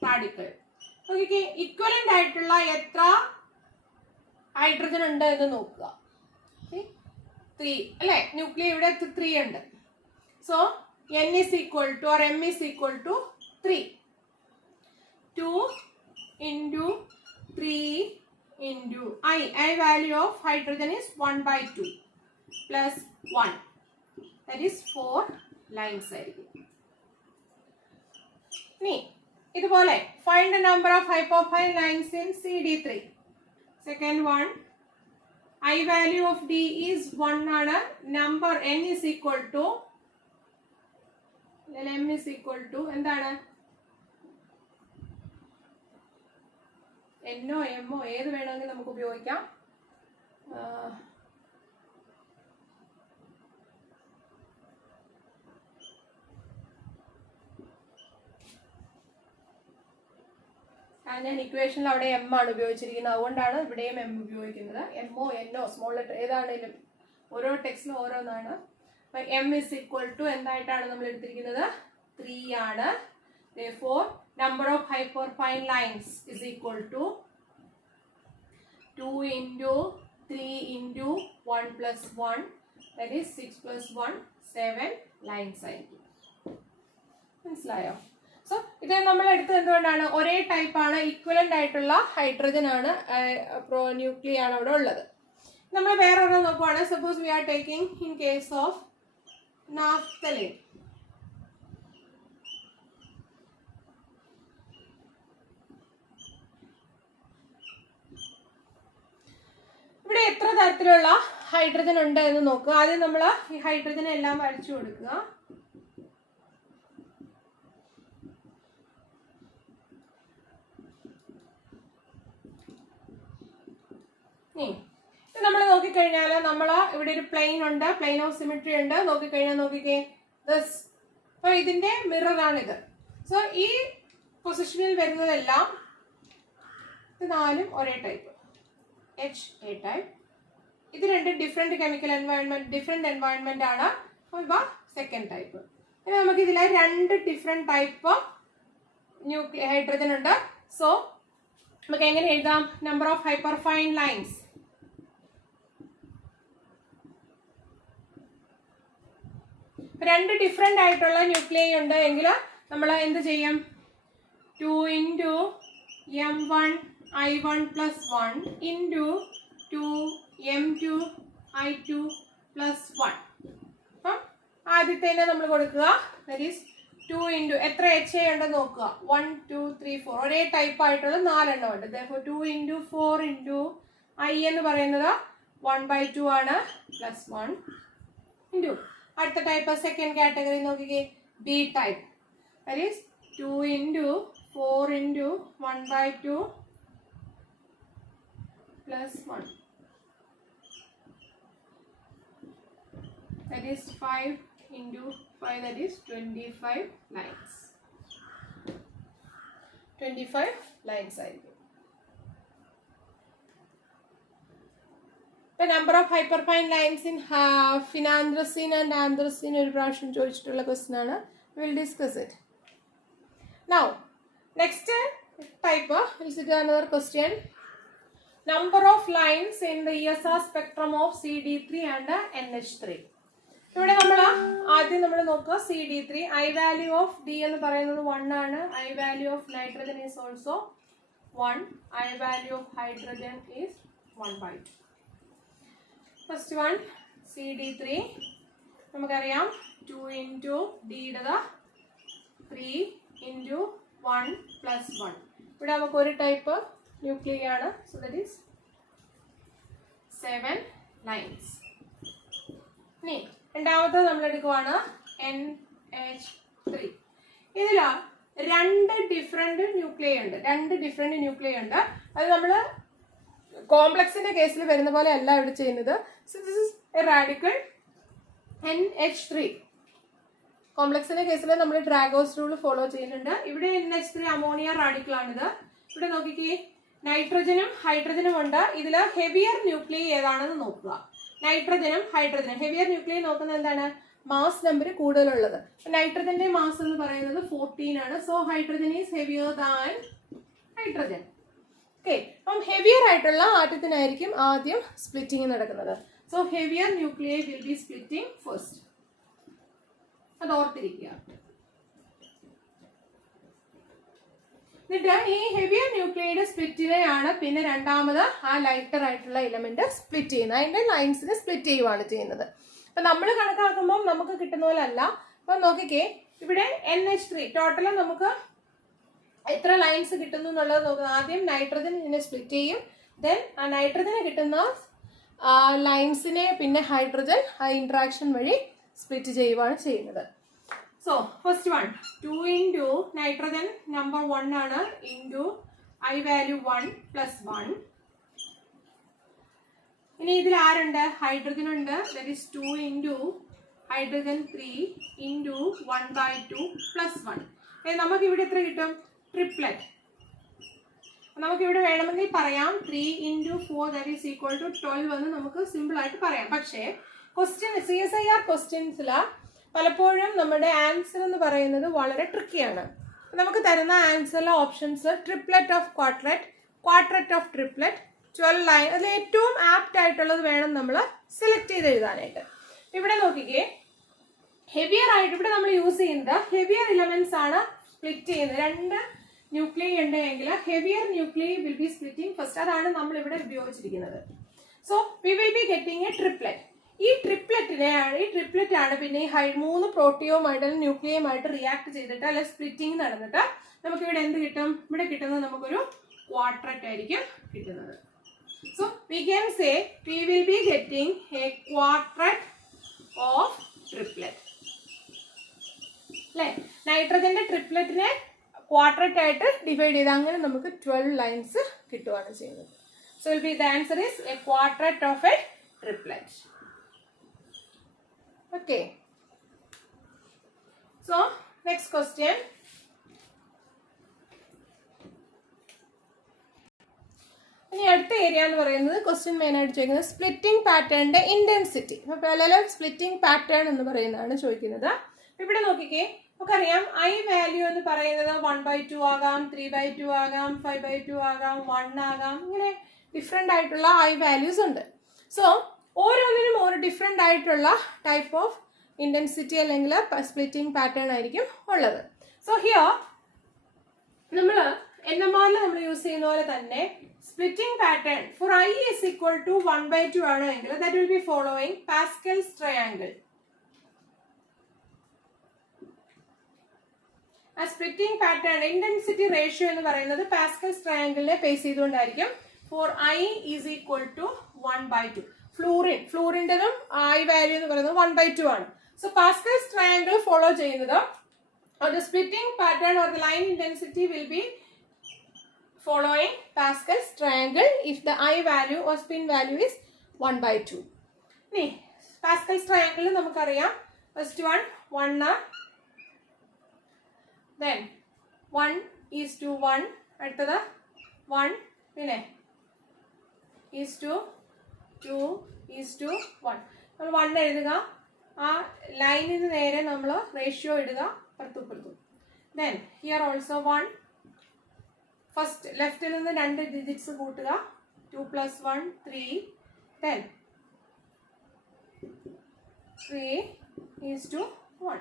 റാഡിക്കൽ. നോക്കിക്കേ, ഇക്വലന്റ് ആയിട്ടുള്ള എത്ര ഹൈഡ്രജൻ ഉണ്ട് എന്ന് നോക്കുക. 3 അല്ലെ? ന്യൂക്ലിയ ഇവിടെ 3 ഉണ്ട്. So n is equal to or m is equal to 3. 2 into 3 into I value of hydrogen is 1/2 plus 1. That is 4 lines ആയിരിക്കും. ഇനി ഇതുപോലെ find the number of hyperfine lines in CD3. Second one, I value of D is 1 ആണ്. Number n is equal to m is equal to എന്താണ്? എന്നോ എമ്മോ ഏത് വേണമെങ്കിലും നമുക്ക് ഉപയോഗിക്കാം. ഞാൻ ഇക്വേഷനിൽ അവിടെ എം ആണ് ഉപയോഗിച്ചിരിക്കുന്നത്, അതുകൊണ്ടാണ് ഇവിടെയും എം ഉപയോഗിക്കുന്നത്. എമ്മോ എന്നോ സ്മോൾ ലെറ്റർ ഏതാണെങ്കിലും ഓരോ ടെക്സ്റ്റിലും ഓരോന്നാണ്. എം ഇസ് ഈക്വൽ ടു എന്തായിട്ടാണ് നമ്മൾ എടുത്തിരിക്കുന്നത്? 3 ആണ്. Therefore, number of hyperfine lines is equal to 2 into 3 into 1 plus 1. That is 6 plus 1, 7 lines ആയിരിക്കും. മനസ്സിലായോ? സോ ഇത് നമ്മൾ എടുത്തത് എന്തുകൊണ്ടാണ്? ഒരേ ടൈപ്പ് ആണ്, ഈക്വലന്റ് ആയിട്ടുള്ള ഹൈഡ്രജൻ ആണ്, ന്യൂക്ലിയ ആണ് അവിടെ ഉള്ളത്. നമ്മൾ വേറെ ഒരെണ്ണം നോക്കുവാണ്. Suppose V are taking in case of naphthalene. ഇവിടെ എത്ര തരത്തിലുള്ള ഹൈഡ്രജൻ ഉണ്ട് എന്ന് നോക്കുക. ആദ്യം നമ്മൾ ഈ ഹൈഡ്രജനെ എല്ലാം വരച്ചു കൊടുക്കുക. ഇത് നമ്മൾ നോക്കിക്കഴിഞ്ഞാൽ നമ്മൾ ഇവിടെ ഒരു പ്ലെയിൻ ഉണ്ട്, പ്ലെയിൻ ഓഫ് സിമിട്രി ഉണ്ട്. നോക്കിക്കഴിഞ്ഞാൽ നോക്കിക്കേ, അപ്പൊ ഇതിന്റെ മിററാണിത്. സോ ഈ പൊസിഷനിൽ വരുന്നതെല്ലാം ഇത് 4 ഒരേ ടൈപ്പ്, HA ടൈപ്പ്. ഇത് രണ്ടും different chemical environment, different environment ആണ്. ഇവ സെക്കൻഡ് ടൈപ്പ്. ഇനി നമുക്ക് ഇതിലെ 2 ഡിഫറെന്റ് ടൈപ്പ് ഹൈഡ്രജൻ ഉണ്ട്. സോ നമുക്ക് എങ്ങനെ എഴുതാം? Number of hyperfine lines. രണ്ട് ഡിഫറെന്റ് ആയിട്ടുള്ള ന്യൂക്ലിയൈ ഉണ്ട് എങ്കിൽ നമ്മൾ എന്ത് ചെയ്യും? 2 into m1 i1 plus 1 into 2 m2 i2 plus 1. ആദ്യത്തേനെ നമ്മൾ കൊടുക്കുക, ദാറ്റ് ഈസ് 2 into എത്ര HA ഉണ്ടെന്ന് നോക്കുക, 1 2 3 4 ഒരേ ടൈപ്പ് ആയിട്ടുള്ള 4 എണ്ണം ഉണ്ട്. 2 into 4 into I എന്ന് പറയുന്നത് 1/2 ആണ്, പ്ലസ് 1 into അടുത്ത ടൈപ്പ് സെക്കൻഡ് കാറ്റഗറി നോക്കിക്കേ, B type, that is 2 into 4 into 1/2 plus 1, that is 5 into 5, that is 25 lines. 25 lines ആയിരിക്കും. The number of hyperfine lines in phenanthracene and anthracene ഒരു പ്രാവശ്യം ചോദിച്ചിട്ടുള്ള ക്വസ്റ്റ്യൻ ആണ്. We will discuss it. Now, next type is another question. Number of lines in the ESR spectrum of CD3 and NH3. ഇവിടെ നമ്മൾ ആദ്യം നമ്മൾ നോക്കുക CD3. I value of D എന്ന് പറയുന്നത് 1 ആണ്. I value of nitrogen is also 1. I value of hydrogen is 1/2. First one CD3. നമുക്കറിയാം 2 into D ഇടുക, 3 into 1 plus 1. ഇവിടെ നമുക്ക് ഒരു ടൈപ്പ് ന്യൂക്ലിയ ആണ്. So that is 7 lines. ഇനി രണ്ടാമത്തെ നമ്മൾ എടുക്കുവാണ് NH3. ഇതിൽ രണ്ട് ഡിഫറെന്റ് ന്യൂക്ലിയ ഉണ്ട്. അത് നമ്മൾ കോംപ്ലക്സിന്റെ കേസിൽ വരുന്ന പോലെ അല്ല ഇവിടെ ചെയ്യുന്നത്. So this is A radical NH3. കോംപ്ലക്സിന്റെ കേസിൽ നമ്മൾ ഡ്രാഗോസ് റൂൾ ഫോളോ ചെയ്യുന്നുണ്ട്. ഇവിടെ NH3 അമോണിയ റാഡിക്കൽ ആണിത്. ഇവിടെ നോക്കിക്കേ, നൈട്രജനും ഹൈഡ്രജനും ഉണ്ട്. ഇതിൽ ഹെവിയർ ന്യൂക്ലിയ ഏതാണെന്ന് നോക്കുക. നൈട്രജനും ഹൈഡ്രജനും ഹെവിയർ ന്യൂക്ലിയ നോക്കുന്നത് എന്താണ്, മാസ് നമ്പർ കൂടുതലുള്ളത്. നൈട്രജന്റെ മാസ് എന്ന് പറയുന്നത് 14 ആണ്. So hydrogen is heavier than hydrogen. Okay, അപ്പം ഹെവിയർ ആയിട്ടുള്ള ആറ്റത്തിനായിരിക്കും ആദ്യം സ്പ്ലിറ്റിംഗ് നടക്കുന്നത്. So heavier nuclei will be splitting first. അത് ഓർത്തിരിക്കുക. എന്നിട്ട് ഈ ഹെവിയർ ന്യൂക്ലിയയുടെ സ്പ്ലിറ്റിനെയാണ് പിന്നെ രണ്ടാമത് ആ ലൈറ്റർ ആയിട്ടുള്ള എലമെന്റ് സ്പ്ലിറ്റ് ചെയ്യുന്നത്. അതിന്റെ ലൈൻസിനെ സ്പ്ലിറ്റ് ചെയ്യുവാണ് ചെയ്യുന്നത്. അപ്പൊ നമ്മൾ കണക്കാക്കുമ്പോൾ നമുക്ക് കിട്ടുന്ന പോലെ അല്ല. അപ്പൊ നോക്കിക്കേ, ഇവിടെ NH3 ടോട്ടൽ നമുക്ക് എത്ര ലൈൻസ് കിട്ടുന്നു എന്നുള്ളത് നോക്കുന്നത്. ആദ്യം നൈട്രജൻ ഇതിനെ സ്പ്ലിറ്റ് ചെയ്യും. ദെൻ ആ നൈട്രജന് കിട്ടുന്ന ലൈൻസിനെ പിന്നെ ഹൈഡ്രജൻ ആ ഇന്ററാക്ഷൻ വഴി സ്പ്ലിറ്റ് ചെയ്യുവാണ് ചെയ്യുന്നത്. So first one 2 into nitrogen number 1 ആണ് into I value 1 plus 1. ഇനി ഇതിൽ ആരുണ്ട്, ഹൈഡ്രജൻ ഉണ്ട്. that is 2 into hydrogen 3 into 1/2 plus 1. നമുക്ക് ഇവിടെ എത്ര കിട്ടും, ട്രിപ്ലെറ്റ്. നമുക്ക് ഇവിടെ വേണമെങ്കിൽ പറയാം 3 into 4 that is equal to 12 എന്ന് നമുക്ക് സിമ്പിൾ ആയിട്ട് പറയാം. പക്ഷേ ക്വസ്റ്റ്യൻ CSIR ക്വസ്റ്റ്യൻസിൽ പലപ്പോഴും നമ്മുടെ ആൻസർ എന്ന് പറയുന്നത് വളരെ ട്രിക്കിയാണ്. നമുക്ക് തരുന്ന ആൻസറിലെ options triplet of quartet, quartet of triplet, 12 line, അതിൽ ഏറ്റവും ആപ്റ്റ് ആയിട്ടുള്ളത് വേണം നമ്മൾ സെലക്ട് ചെയ്ത് എഴുതാനായിട്ട്. ഇവിടെ നോക്കിക്കേ, ഹെവിയർ ആയിട്ട് ഇവിടെ നമ്മൾ യൂസ് ചെയ്യുന്നത് ഹെവിയർ എലമെന്റ്സ് ആണ് സ്പ്ലിറ്റ് ചെയ്യുന്നത്. രണ്ട് ന്യൂക്ലിയ ഉണ്ടെങ്കിൽ heavier nuclei will be splitting first. അതാണ് നമ്മൾ ഇവിടെ ഉപയോഗിച്ചിരിക്കുന്നത്. So we will be getting A triplet. ഈ ട്രിപ്ലെറ്റ് ആണ് പിന്നെ ഈ 3 പ്രോട്ടിയോമായിട്ട് ന്യൂക്ലിയമായിട്ട് റിയാക്ട് ചെയ്തിട്ട് അല്ലെ സ്പ്ലിറ്റിംഗ് നടന്നിട്ട് നമുക്ക് ഇവിടെ എന്ത് കിട്ടും, ഇവിടെ കിട്ടുന്നത് നമുക്കൊരു ക്വാഡ്രറ്റ് ആയിരിക്കും കിട്ടുന്നത്. So we can say we will be getting a quartet of triplet അല്ലെ. നൈട്രജന്റെ ട്രിപ്ലെറ്റിനെ ക്വാഡ്രറ്റ് ആയിട്ട് ഡിവൈഡ് ചെയ്ത് അങ്ങനെ നമുക്ക് 12 ലൈൻസ് കിട്ടുകയാണ് ചെയ്യുന്നത്. So will be the answer is a quartet of a triplet. Okay, so next question. ഇനി അടുത്ത ഏരിയ എന്ന് പറയുന്നത് ക്വസ്റ്റ്യൻ മെയിൻ ആയിട്ട് ചോദിക്കുന്നത് സ്പ്ലിറ്റിംഗ് പാറ്റേണിന്റെ ഇന്റൻസിറ്റി. അപ്പോൾ സ്പ്ലിറ്റിംഗ് പാറ്റേൺ എന്ന് പറയുന്നതാണ് ചോദിക്കുന്നത്. ഇവിടെ നോക്കിക്കേ, നമുക്കറിയാം I വാല്യൂ എന്ന് പറയുന്നത് 1/2 ആകാം, 3/2 ആകാം, 5/2 ആകാം, 1 ആകാം. ഇങ്ങനെ ഡിഫറെന്റ് ആയിട്ടുള്ള I വാല്യൂസ് ഉണ്ട്. സോ ഓരോന്നിനും ഓരോ ഡിഫറെന്റ് ആയിട്ടുള്ള ടൈപ്പ് ഓഫ് ഇന്റൻസിറ്റി അല്ലെങ്കിൽ സ്പ്ലിറ്റിംഗ് പാറ്റേൺ ആയിരിക്കും ഉള്ളത്. സോ ഹിയർ നമ്മൾ NMR നമ്മൾ യൂസ് ചെയ്യുന്ന പോലെ തന്നെ splitting pattern for I is equal to 1/2 ആണ് എങ്കിൽ that will be following Pascal's triangle. ആ സ്പ്ലിറ്റിംഗ് പാറ്റേൺ ഇന്റൻസിറ്റി റേഷ്യോ എന്ന് പറയുന്നത് പാസ്കൽസ് ട്രയാങ്കിളിനെ ബേസ് ചെയ്തുകൊണ്ടായിരിക്കും. For I is equal to 1/2. ഫ്ലൂറിൻ്റെതും ഐ വാല്യൂ എന്ന് പറയുന്നത് 1/2 ആണ്. സോ പാസ്കൽസ് ട്രയാങ്കിൾ ഫോളോ ചെയ്യുന്നത് the splitting pattern or the line intensity will be following Pascal's triangle if the I value or spin value is 1/2. Nee, Pascal's triangle namakariya. First one 1 then 1:1 അടുത്തത് 1 പിന്നെ (2:1) നമ്മൾ 1 എഴുതുക. ആ ലൈനിന് നേരെ നമ്മൾ റേഷ്യോ ഇടുക. Then here also 1. First left in the 2 digits കൂട്ടുക. 2 + 1 3. Then 3:1.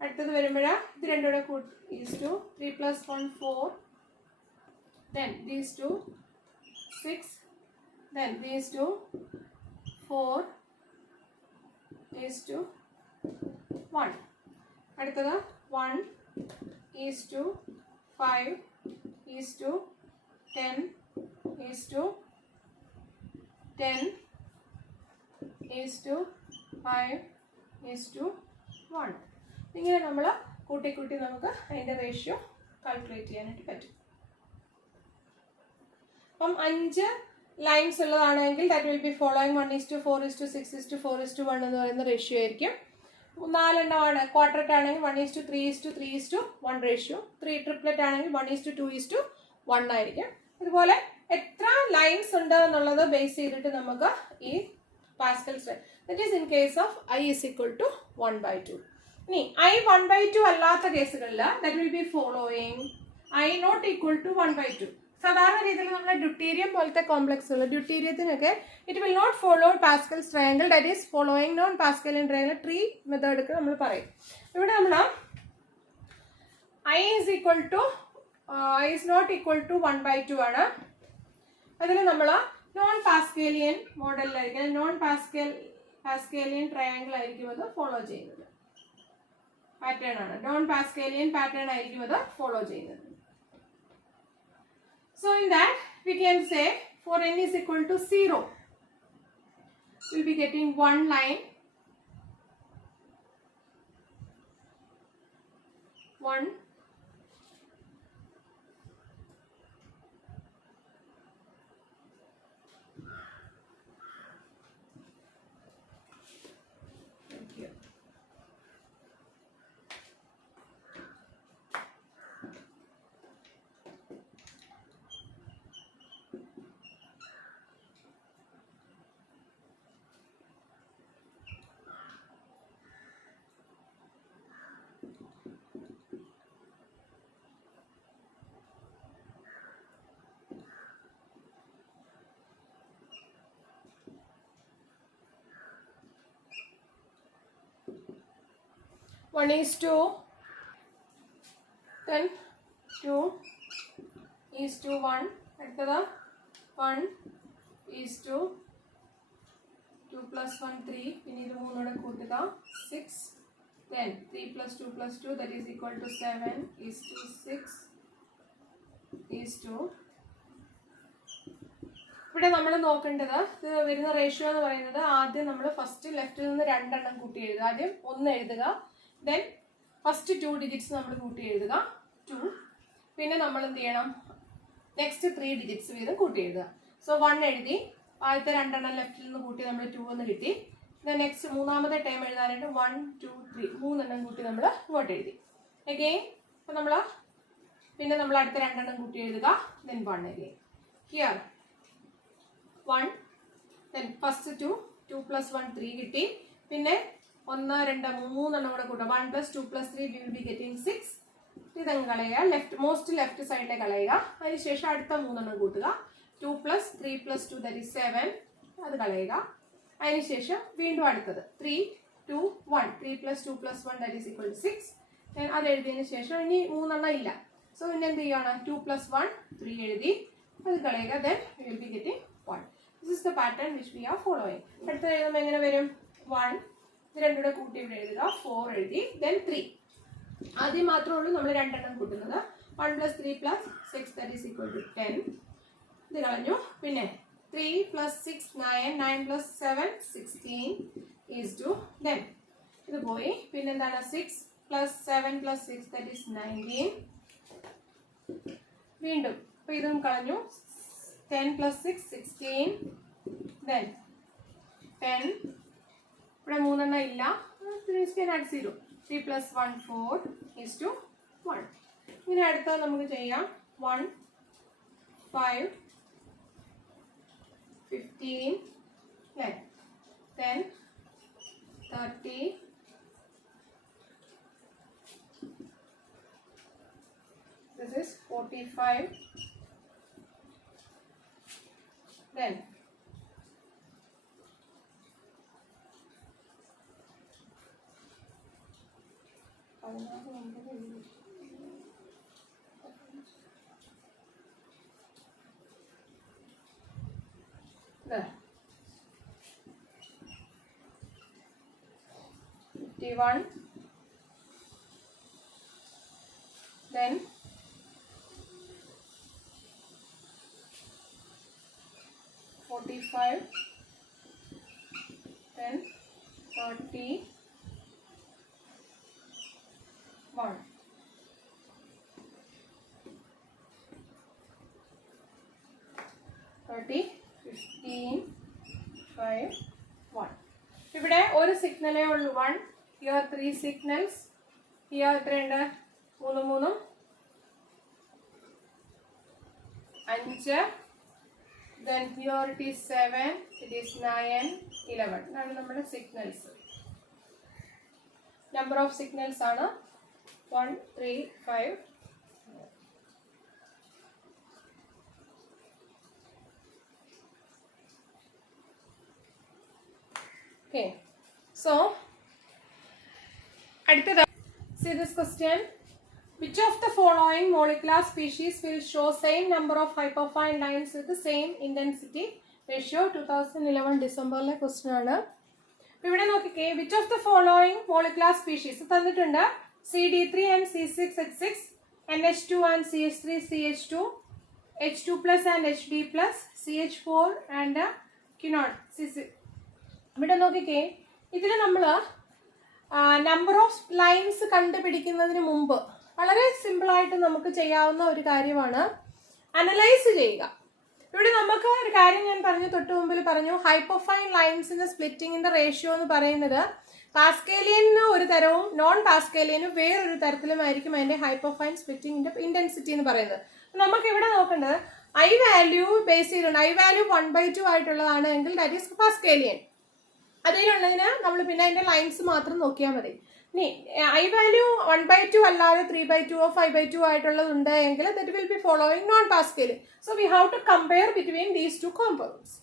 അടുത്തത് വരുമ്പോൾ ഇത് രണ്ടുകൂടെ (3 + 1 4). Then these two 6. Then these two 4. These two 1. അടുത്തത് 1:10:10:10:5:1. ഇങ്ങനെ നമ്മൾ കൂട്ടി നമുക്ക് അതിൻ്റെ റേഷ്യോ കാൽക്കുലേറ്റ് ചെയ്യാനായിട്ട് പറ്റും. അപ്പം 5 ലൈൻസ് ഉള്ളതാണെങ്കിൽ ദാറ്റ് വിൽ ബി ഫോളോയിങ് 1:4:6:4:1 എന്ന് പറയുന്ന റേഷ്യോ ആയിരിക്കും. 4 എണ്ണമാണ് ക്വാഡ്രറ്റ് ആണെങ്കിൽ 1:3:3:1 റേഷ്യോ. 3 ട്രിപ്ലറ്റ് ആണെങ്കിൽ 1:2:1 ആയിരിക്കും. ഇതുപോലെ എത്ര ലൈൻസ് ഉണ്ട് എന്നുള്ളത് ബേസ് ചെയ്തിട്ട് നമുക്ക് ഈ Pascal's that is in case of I is equal to 1/2. ഇനി ഐ 1/2 അല്ലാത്ത കേസുകളിൽ that will be following I not equal to 1/2. സാധാരണ രീതിയിൽ നമ്മുടെ ഡ്യൂട്ടീരിയം പോലത്തെ കോംപ്ലക്സുകൾ ഡ്യൂട്ടീരിയത്തിനൊക്കെ it will not follow Pascal's triangle that is following non Pascalian triangle tree method നമ്മൾ പറയും. ഇവിടെ നമ്മൾ I is not equal to 1/2 ആണ്. അതിൽ നമ്മൾ നോൺ പാസ്കലിയൻ മോഡലിലായിരിക്കും പാസ്കലിയൻ ട്രയാങ്കിൾ ആയിരിക്കും അത് ഫോളോ ചെയ്യുന്നത്. പാറ്റേൺ ആണ് നോൺ പാസ്കലിയൻ പാറ്റേൺ ആയിരിക്കും അത് ഫോളോ ചെയ്യുന്നത്. So in that we can say for n is equal to 0, we will be getting one line, one (1 is to) then 2 is to 1. അടുത്തത് 1 is to 2 + 1 3. പിന്നെ ഇത് 3 കൂടെ കൂട്ടുക 6. Then 3 + 2 + 2 that is equal to 7 is to 6 is to. ഇവിടെ നമ്മൾ നോക്കേണ്ടത് ഇത് വരുന്ന റേഷ്യോ എന്ന് പറയുന്നത് ആദ്യം നമ്മൾ ഫസ്റ്റ് ലെഫ്റ്റിൽ നിന്ന് 2 എണ്ണം കൂട്ടി എഴുതുക. ആദ്യം 1 എഴുതുക. ദെൻ ഫസ്റ്റ് 2 ഡിജിറ്റ്സ് നമ്മൾ കൂട്ടി എഴുതുക 2. പിന്നെ നമ്മൾ എന്ത് ചെയ്യണം നെക്സ്റ്റ് 3 ഡിജിറ്റ്സ് വീതം കൂട്ടി എഴുതുക. സോ 1 എഴുതി ആദ്യത്തെ 2 എണ്ണം ലെഫ്റ്റിൽ നിന്ന് കൂട്ടി നമ്മൾ 2 എന്ന് കിട്ടി. ദെൻ നെക്സ്റ്റ് മൂന്നാമത്തെ ടൈം എഴുതാനായിട്ട് 1 2 3 3 എണ്ണം കൂട്ടി നമ്മൾ ഇങ്ങോട്ട് എഴുതി. അഗെയിൻ അപ്പോൾ നമ്മൾ പിന്നെ നമ്മൾ അടുത്ത 2 എണ്ണം കൂട്ടി എഴുതുക. Then 1 again here 1. Then first 2 + 1 3 കിട്ടി. പിന്നെ 1 2 3 എണ്ണം കൂടെ കൂട്ടുക 1 + 2 + 3 we will be getting 6. ഇതങ്ങ് കളയുക. മോസ്റ്റ് ലെഫ്റ്റ് സൈഡിലെ കളയുക. അതിനുശേഷം അടുത്ത 3 എണ്ണം കൂട്ടുക 2 + 3 + 2 that is 7. അത് കളയുക. അതിനുശേഷം വീണ്ടും അടുത്തത് 3 2 1 3 + 2 + 1 that is equal to 6. അത് എഴുതിയതിന് ശേഷം ഇനി 3 എണ്ണം ഇല്ല. സോ പിന്നെ എന്ത് ചെയ്യുകയാണ് 2 + 1 3 എഴുതി അത് കളയുക. Then we will be getting 1. This is the pattern which we are following. അടുത്ത എഴുതുമ്പോൾ എങ്ങനെ വരും 1 ഇത് രണ്ടുകൂടെ കൂട്ടി ഇവിടെ എഴുതുക 4 എഴുതി. ദെൻ 3 ആദ്യം മാത്രമേ ഉള്ളൂ നമ്മൾ രണ്ടെണ്ണം കൂട്ടുന്നത്. 1 + 3 + 6 that is equal to 10. ഇത് കളഞ്ഞു. പിന്നെ 3 + 6 9, 9 + 7 16 is to then ഇത് പോയി. പിന്നെ എന്താണ് 6 + 7 + 6 that is 19. വീണ്ടും അപ്പോൾ ഇതും കളഞ്ഞു. 10 + 6 16 then 10 ഇവിടെ മൂന്നെണ്ണം ഇല്ല. 0. 3 + 1 4 is to 1. ഇനി അടുത്തത് നമുക്ക് ചെയ്യാം. 1 5 15 10 30 this is 45 then 51 then 45 then 31 30 15 5 1. ഇവിടെ ഒരു സിഗ്നലേ ഉള്ളൂ 1. Here 3 signals. Here എത്രയുണ്ട്? 3 3 5. Then here it is 7. It is 9 11. ഇതാണ് നമ്മുടെ സിഗ്നൽസ്. നമ്പർ ഓഫ് സിഗ്നൽസ് ആണ് 1 3 5. Okay, so see this question. Which of the following molecular species will show same number of hyperfine lines with the same intensity ratio? 2011 December question ആണ്. ഇവിടെ നോക്കിക്കേ, which of the following molecular species തന്നിട്ടുണ്ട്. CD3 and C6H6, NH2 and CH3 CH2, H2 plus and HD plus, CH4 and quinone CC. ഇവിടെ നോക്കിക്കേ, ഇതിൽ നമ്മൾ നമ്പർ ഓഫ് ലൈൻസ് കണ്ടുപിടിക്കുന്നതിന് മുമ്പ് വളരെ സിമ്പിളായിട്ട് നമുക്ക് ചെയ്യാവുന്ന ഒരു കാര്യമാണ് അനലൈസ് ചെയ്യുക. ഇവിടെ നമുക്ക് ഒരു കാര്യം ഞാൻ പറഞ്ഞു, തൊട്ട് മുമ്പിൽ പറഞ്ഞു, ഹൈപ്പർഫൈൻ ലൈൻസിന്റെ സ്പ്ലിറ്റിങ്ങിന്റെ റേഷ്യോ എന്ന് പറയുന്നത് പാസ്കേലിയന് ഒരു തരവും നോൺ പാസ്കേലിയനും വേറൊരു തരത്തിലുമായിരിക്കും അതിന്റെ ഹൈപ്പർഫൈൻ സ്പ്ലിറ്റിങ്ങിന്റെ ഇന്റൻസിറ്റി എന്ന് പറയുന്നത്. നമുക്ക് ഇവിടെ നോക്കേണ്ടത് ഐ വാല്യൂ ബേസ് ചെയ്തിട്ടുണ്ട്. ഐ വാല്യൂ 1/2 ആയിട്ടുള്ളതാണ് എങ്കിൽ ദാറ്റ് ഈസ് പാസ്കേലിയൻ. അതിനുള്ളതിന് നമ്മൾ പിന്നെ അതിന്റെ ലൈൻസ് മാത്രം നോക്കിയാൽ മതി. ഇനി ഐ വാല്യൂ 1/2 അല്ലാതെ 3/2 5/2 ആയിട്ടുള്ളതുണ്ട് എങ്കിൽ that will be following non Pascalian. So we have to compare between these two compounds.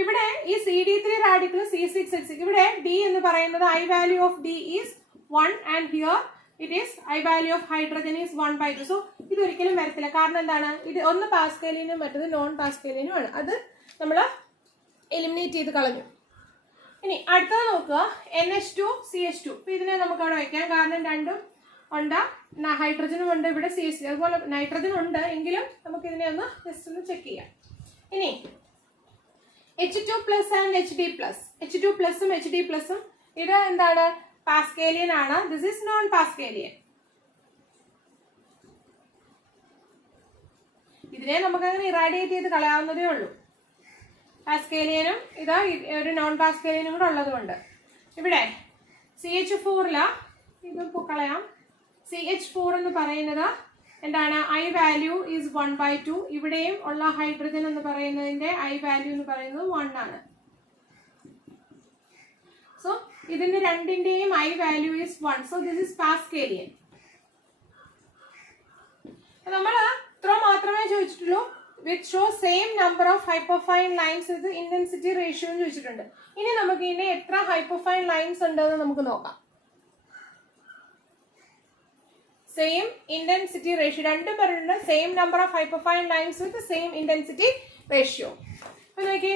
ഇവിടെ ഈ CD3 റാഡിക്കൽ C6H6 ഇവിടെ D എന്ന് പറയുന്നത് I value of D is 1 and here it is I value of hydrogen is 1/2. So ഇതൊരിക്കലും വരത്തില്ല. കാരണം എന്താണ്, ഇത് ഒന്ന് പാസ്കേലിയനും മറ്റത് നോൺ പാസ്കേലിയനും ആണ്. അത് നമ്മൾ എലിമിനേറ്റ് ചെയ്ത് കളഞ്ഞു. ഇനി അടുത്തത് നോക്കുക, NH2 CH2. ഇപ്പൊ ഇതിനെ നമുക്ക് അവിടെ വയ്ക്കാം, കാരണം രണ്ടും ഉണ്ട്, ഹൈഡ്രജനും ഉണ്ട്, ഇവിടെ CH3 അതുപോലെ നൈട്രജൻ ഉണ്ട്. എങ്കിലും നമുക്ക് ഇതിനെ ഒന്ന് ജസ്റ്റ് ഒന്ന് ചെക്ക് ചെയ്യാം. ഇനി H2 plus and HD plus, H2 പ്ലസും HD പ്ലസും ഇത് എന്താണ്, പാസ്കേലിയൻ ആണ്. This is non Pascalian. ഇതിനെ നമുക്ക് അങ്ങനെ ഇറാഡിയേറ്റ് ചെയ്ത് കളയാവുന്നതേ ഉള്ളൂ. പാസ്കേലിയനും ഇതാ ഒരു നോൺ പാസ്കേലിയനും കൂടെ ഉള്ളതുകൊണ്ട് ഇവിടെ CH4 ഇത് കളയാം. CH4 എന്ന് പറയുന്നത് എന്താണ്, ഐ വാല്യൂ ഈസ് 1/2. ഇവിടെയും ഉള്ള ഹൈഡ്രജൻ എന്ന് പറയുന്നതിന്റെ ഐ വാല്യൂ എന്ന് പറയുന്നത് 1 ആണ്. സോ ഇതിന്റെ രണ്ടിന്റെയും I value is 1. So this is Pascalian. നമ്മൾ ഇത്ര മാത്രമേ ചോദിച്ചിട്ടുള്ളൂ. which show same number of hyperfine lines with the intensity ratio എന്ന് ചോദിച്ചിട്ടുണ്ട്. ഇനി നമുക്ക് ഇതിനെ എത്ര hyperfine lines ഉണ്ടെന്ന് നമുക്ക് നോക്കാം. സെയിം ഇന്റൻസിറ്റി റേഷ്യോ രണ്ടും പറയുന്നത് same number of hyperfine lines with same intensity ratio. അപ്പൊ നോക്കി,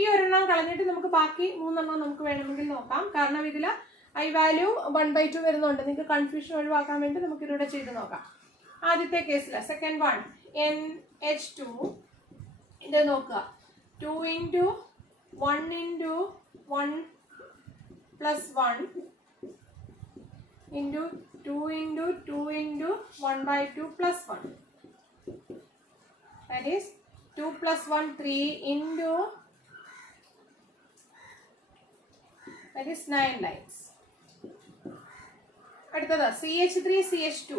ഈ ഒരെണ്ണം കളഞ്ഞിട്ട് നമുക്ക് ബാക്കി 3 എണ്ണം നമുക്ക് വേണമെങ്കിൽ നോക്കാം. കാരണം ഇതിൽ ഐ വാല്യൂ 1/2 വരുന്നുണ്ട്. നിങ്ങൾക്ക് കൺഫ്യൂഷൻ ഒഴിവാക്കാൻ വേണ്ടി നമുക്ക് ഇതിലൂടെ ചെയ്ത് നോക്കാം. ആദ്യത്തെ കേസിൽ സെക്കൻഡ് വൺ NH2 ഇത് നോക്കുക 2 into 1 into 1 plus 1 into 2 into 2 into 1/2 plus 1. That is 2 plus 1 3 into that is 9 lines. അടുത്തത് CH3 CH2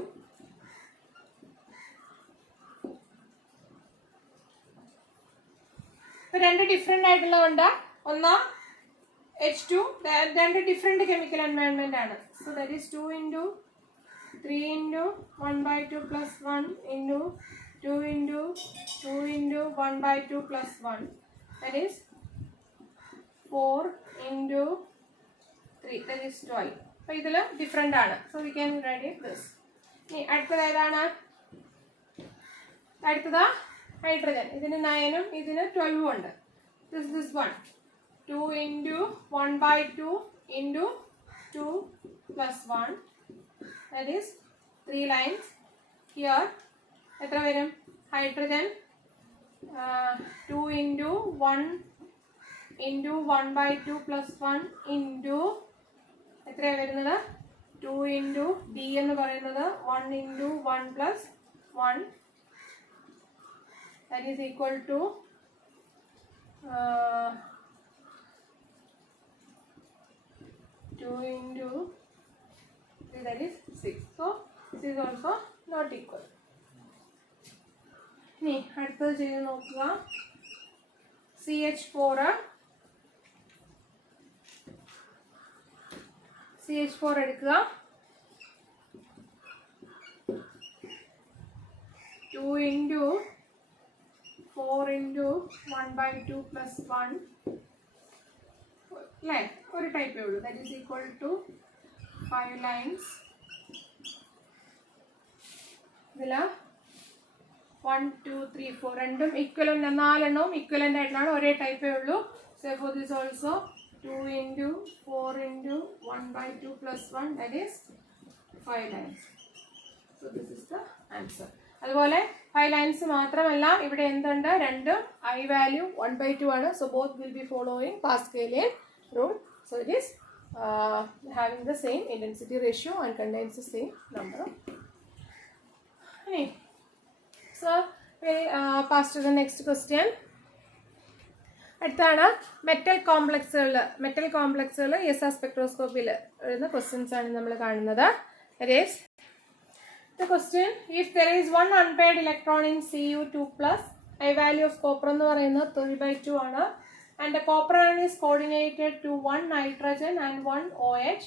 രണ്ട് ഡിഫറെന്റ് ആയിട്ടുള്ളതുണ്ട്. ഒന്ന് H2 രണ്ട് ഡിഫറെന്റ് കെമിക്കൽ എൻവയോൺമെന്റ് ആണ്. So that is 2 into 3 into 1/2 plus 1 into 2 into 2 into 1/2 plus 1. That is 4 into 3. That is 12. അപ്പോൾ ഇതിൽ ഡിഫറെന്റ് ആണ്. So we can write it this. ഇനി അടുത്തത് ഏതാണ്? അടുത്തത് ഹൈഡ്രജൻ. ഇതിന് 9ഉം ഇതിന് 12ഉം ഉണ്ട്. This one 2 into 1/2 into 2 plus 1. That is 3 lines. Here എത്ര വരും? Hydrogen 2 into 1 into 1/2 plus 1 into എത്രയാണ് വരുന്നത്? 2 into D എന്ന് പറയുന്നത് 1 into 1 plus 1. That is equal to 2 into 3, that is 6. So this is also not equal. ഇനി അടുത്തത് ചെയ്ത് നോക്കുക. CH4 എടുക്കുക. 2 into 4 into 1/2 plus 1 line ഒരു ടൈപ്പേ ഉള്ളൂ. that is equal to 5 lines. ഇതിൽ 1 2 3 4 രണ്ടും ഈക്വലന്റ്, 4 എണ്ണവും ഈക്വലന്റ് ആയിട്ടാണ്, ഒരേ ടൈപ്പേ ഉള്ളൂ. So for this also 2 into 4 into 1/2 plus 1, that is 5 lines. So this is the answer. അതുപോലെ 5 ലൈൻസ് മാത്രമല്ല, ഇവിടെ എന്തുണ്ട്? രണ്ടും ഐ വാല്യൂ 1/2 ആണ്. So both will be following Pascalian rule. So it is having the same intensity ratio and contains the same number. So we pass to the next question. അടുത്താണ് മെറ്റൽ കോംപ്ലക്സുകൾ ESR സ്പെക്ട്രോസ്കോപ്പിയിൽ വരുന്ന ക്വസ്റ്റ്യൻസ് ആണ് നമ്മൾ കാണുന്നത്. That is the question, if there is one unpaired electron in Cu2+, I value of copper എന്ന് പറയുന്നത് 3/2 ആണ്, and the copper ion is coordinated to 1 nitrogen and 1 OH,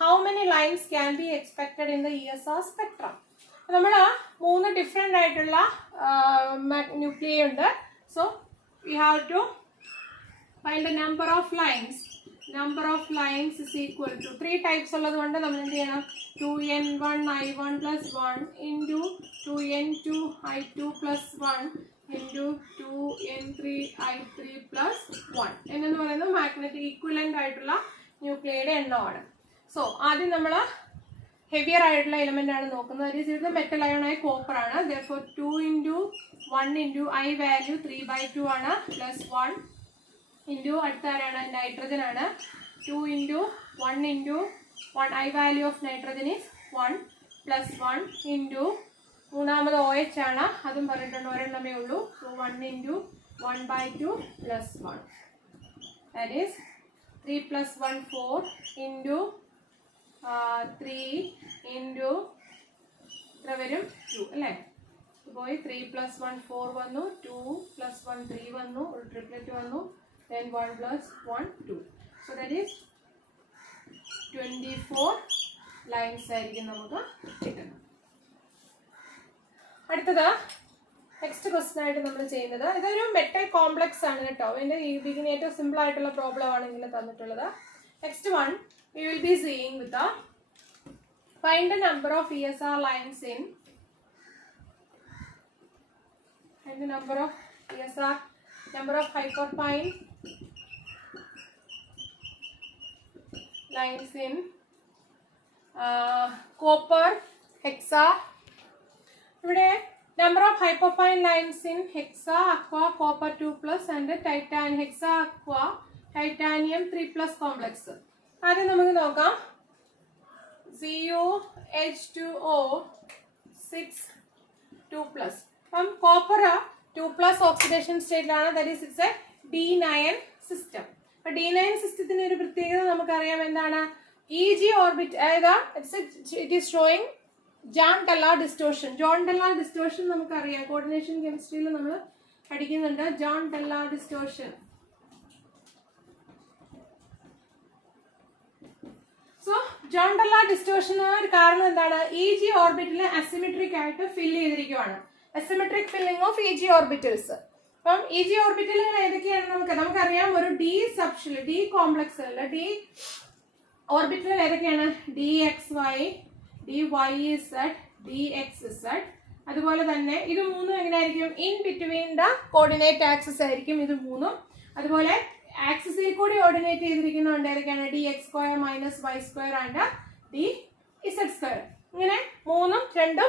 how many lines can be expected in the ESR spectrum? നമ്മൾ 3 ഡിഫറെന്റ് ആയിട്ടുള്ള ന്യൂക്ലിയ ഉണ്ട്. So we have to find the number of lines. Number of lines is equal to 3 types ഉള്ളത് കൊണ്ട് നമ്മൾ എന്ത് ചെയ്യണം? 2n1i1 plus 1 into 2n2i2 plus 1 into 2n3i3 plus 1 എന്നു പറയുന്നത് മാഗ്നറ്റിക് ഈക്വലന്റ് ആയിട്ടുള്ള ന്യൂക്ലിയയുടെ എണ്ണമാണ്. സോ ആദ്യം നമ്മൾ ഹെവിയർ ആയിട്ടുള്ള എലിമെന്റ് ആണ് നോക്കുന്നത്. ഇത് മെറ്റൽ അയോൺ ആയ കോപ്പർ ആണ്. therefore 2 into 1 into I value 3/2 ആണ് പ്ലസ് 1 into അടുത്ത ആരാണ്? നൈട്രജൻ ആണ്. 2 into 1 into 1 I value of nitrogen is 1 plus 1 into മൂന്നാമത് OH ആണ്. അതും പറഞ്ഞിട്ടുണ്ട്, ഒരെണ്ണമേ ഉള്ളൂ. So 1 into 1/2 plus 1. That is 3 plus 1 4 into 3 into എത്ര വരും? 2 അല്ലേ? പോയി 3 plus 1 4 വന്നു, 2 plus 1 3 വന്നു, ഒരു ട്രിപ്ലെറ്റ് വന്നു, then 1 plus 1 2. So that is 24 lines ആയിരിക്കും നമുക്ക് കിട്ടുന്നത്. അടുത്തത് നെക്സ്റ്റ് ക്വസ്റ്റ്യൻ ആയിട്ട് നമ്മൾ ചെയ്യുന്നത്, ഇതൊരു മെറ്റൽ കോംപ്ലക്സ് ആണ് കേട്ടോ. ഇതിന്റെ ഈ ബിഗിനിങ് ഏറ്റവും സിമ്പിൾ ആയിട്ടുള്ള പ്രോബ്ലം ആണ് ഇങ്ങനെ തന്നിട്ടുള്ളത്. Next one we will be seeing with the find the number of ESR lines in and the number of ESR, number of hyperfine lines in copper Hexa. ഇവിടെ number of hyperfine lines in hexa, aqua, copper 2+, and titanium hexa, aqua, titanium 3+ complex. ആദ്യം നമുക്ക് നോക്കാം. CuH2O 6 2+. അപ്പം കോപ്പർ 2+ ഓക്സിഡേഷൻ സ്റ്റേറ്റിലാണ്. That is it's a D9 system. അപ്പൊ D9 സിസ്റ്റത്തിന് ഒരു പ്രത്യേകത നമുക്കറിയാം എന്താണ്. EG ഓർബിറ്റ്, അതായത് it is showing Jahn Teller distortion. Jahn Teller distortion നമുക്കറിയാം, കോർഡിനേഷൻ കെമിസ്ട്രിയിൽ നമ്മൾ പഠിക്കുന്നുണ്ട് ജോൺ-ഡെല്ലാർ ഡിസ്റ്റോർഷൻ. സോ ജോൺ-ഡെല്ലാർ ഡിസ്റ്റോർഷന് ഒരു കാരണം എന്താണ്, EG ഓർബിറ്റിൽ അസിമെട്രിക് ആയിട്ട് ഫിൽ ചെയ്തിരിക്കുകയാണ്. Asymmetric filling of EG orbitals. അപ്പം EG ഓർബിറ്റലുകൾ ഏതൊക്കെയാണ് നമുക്കറിയാം. ഒരു ഡി സബ്ഷെൽ, ഡി കോംപ്ലക്സ് അല്ല, ഡി ഓർബിറ്റലുകൾ ഏതൊക്കെയാണ്, DXY, DYZ, DXZ. അതുപോലെ തന്നെ ഇത് മൂന്നും എങ്ങനെയായിരിക്കും, in between the coordinate axis ആയിരിക്കും ഇത് മൂന്നും. അതുപോലെ ആക്സിസിൽ കൂടി ഓർഡിനേറ്റ് ചെയ്തിരിക്കുന്നുണ്ട് ഏതൊക്കെയാണ്, DX² - Y² ആൻഡ് DZ². ഇങ്ങനെ 3, 2,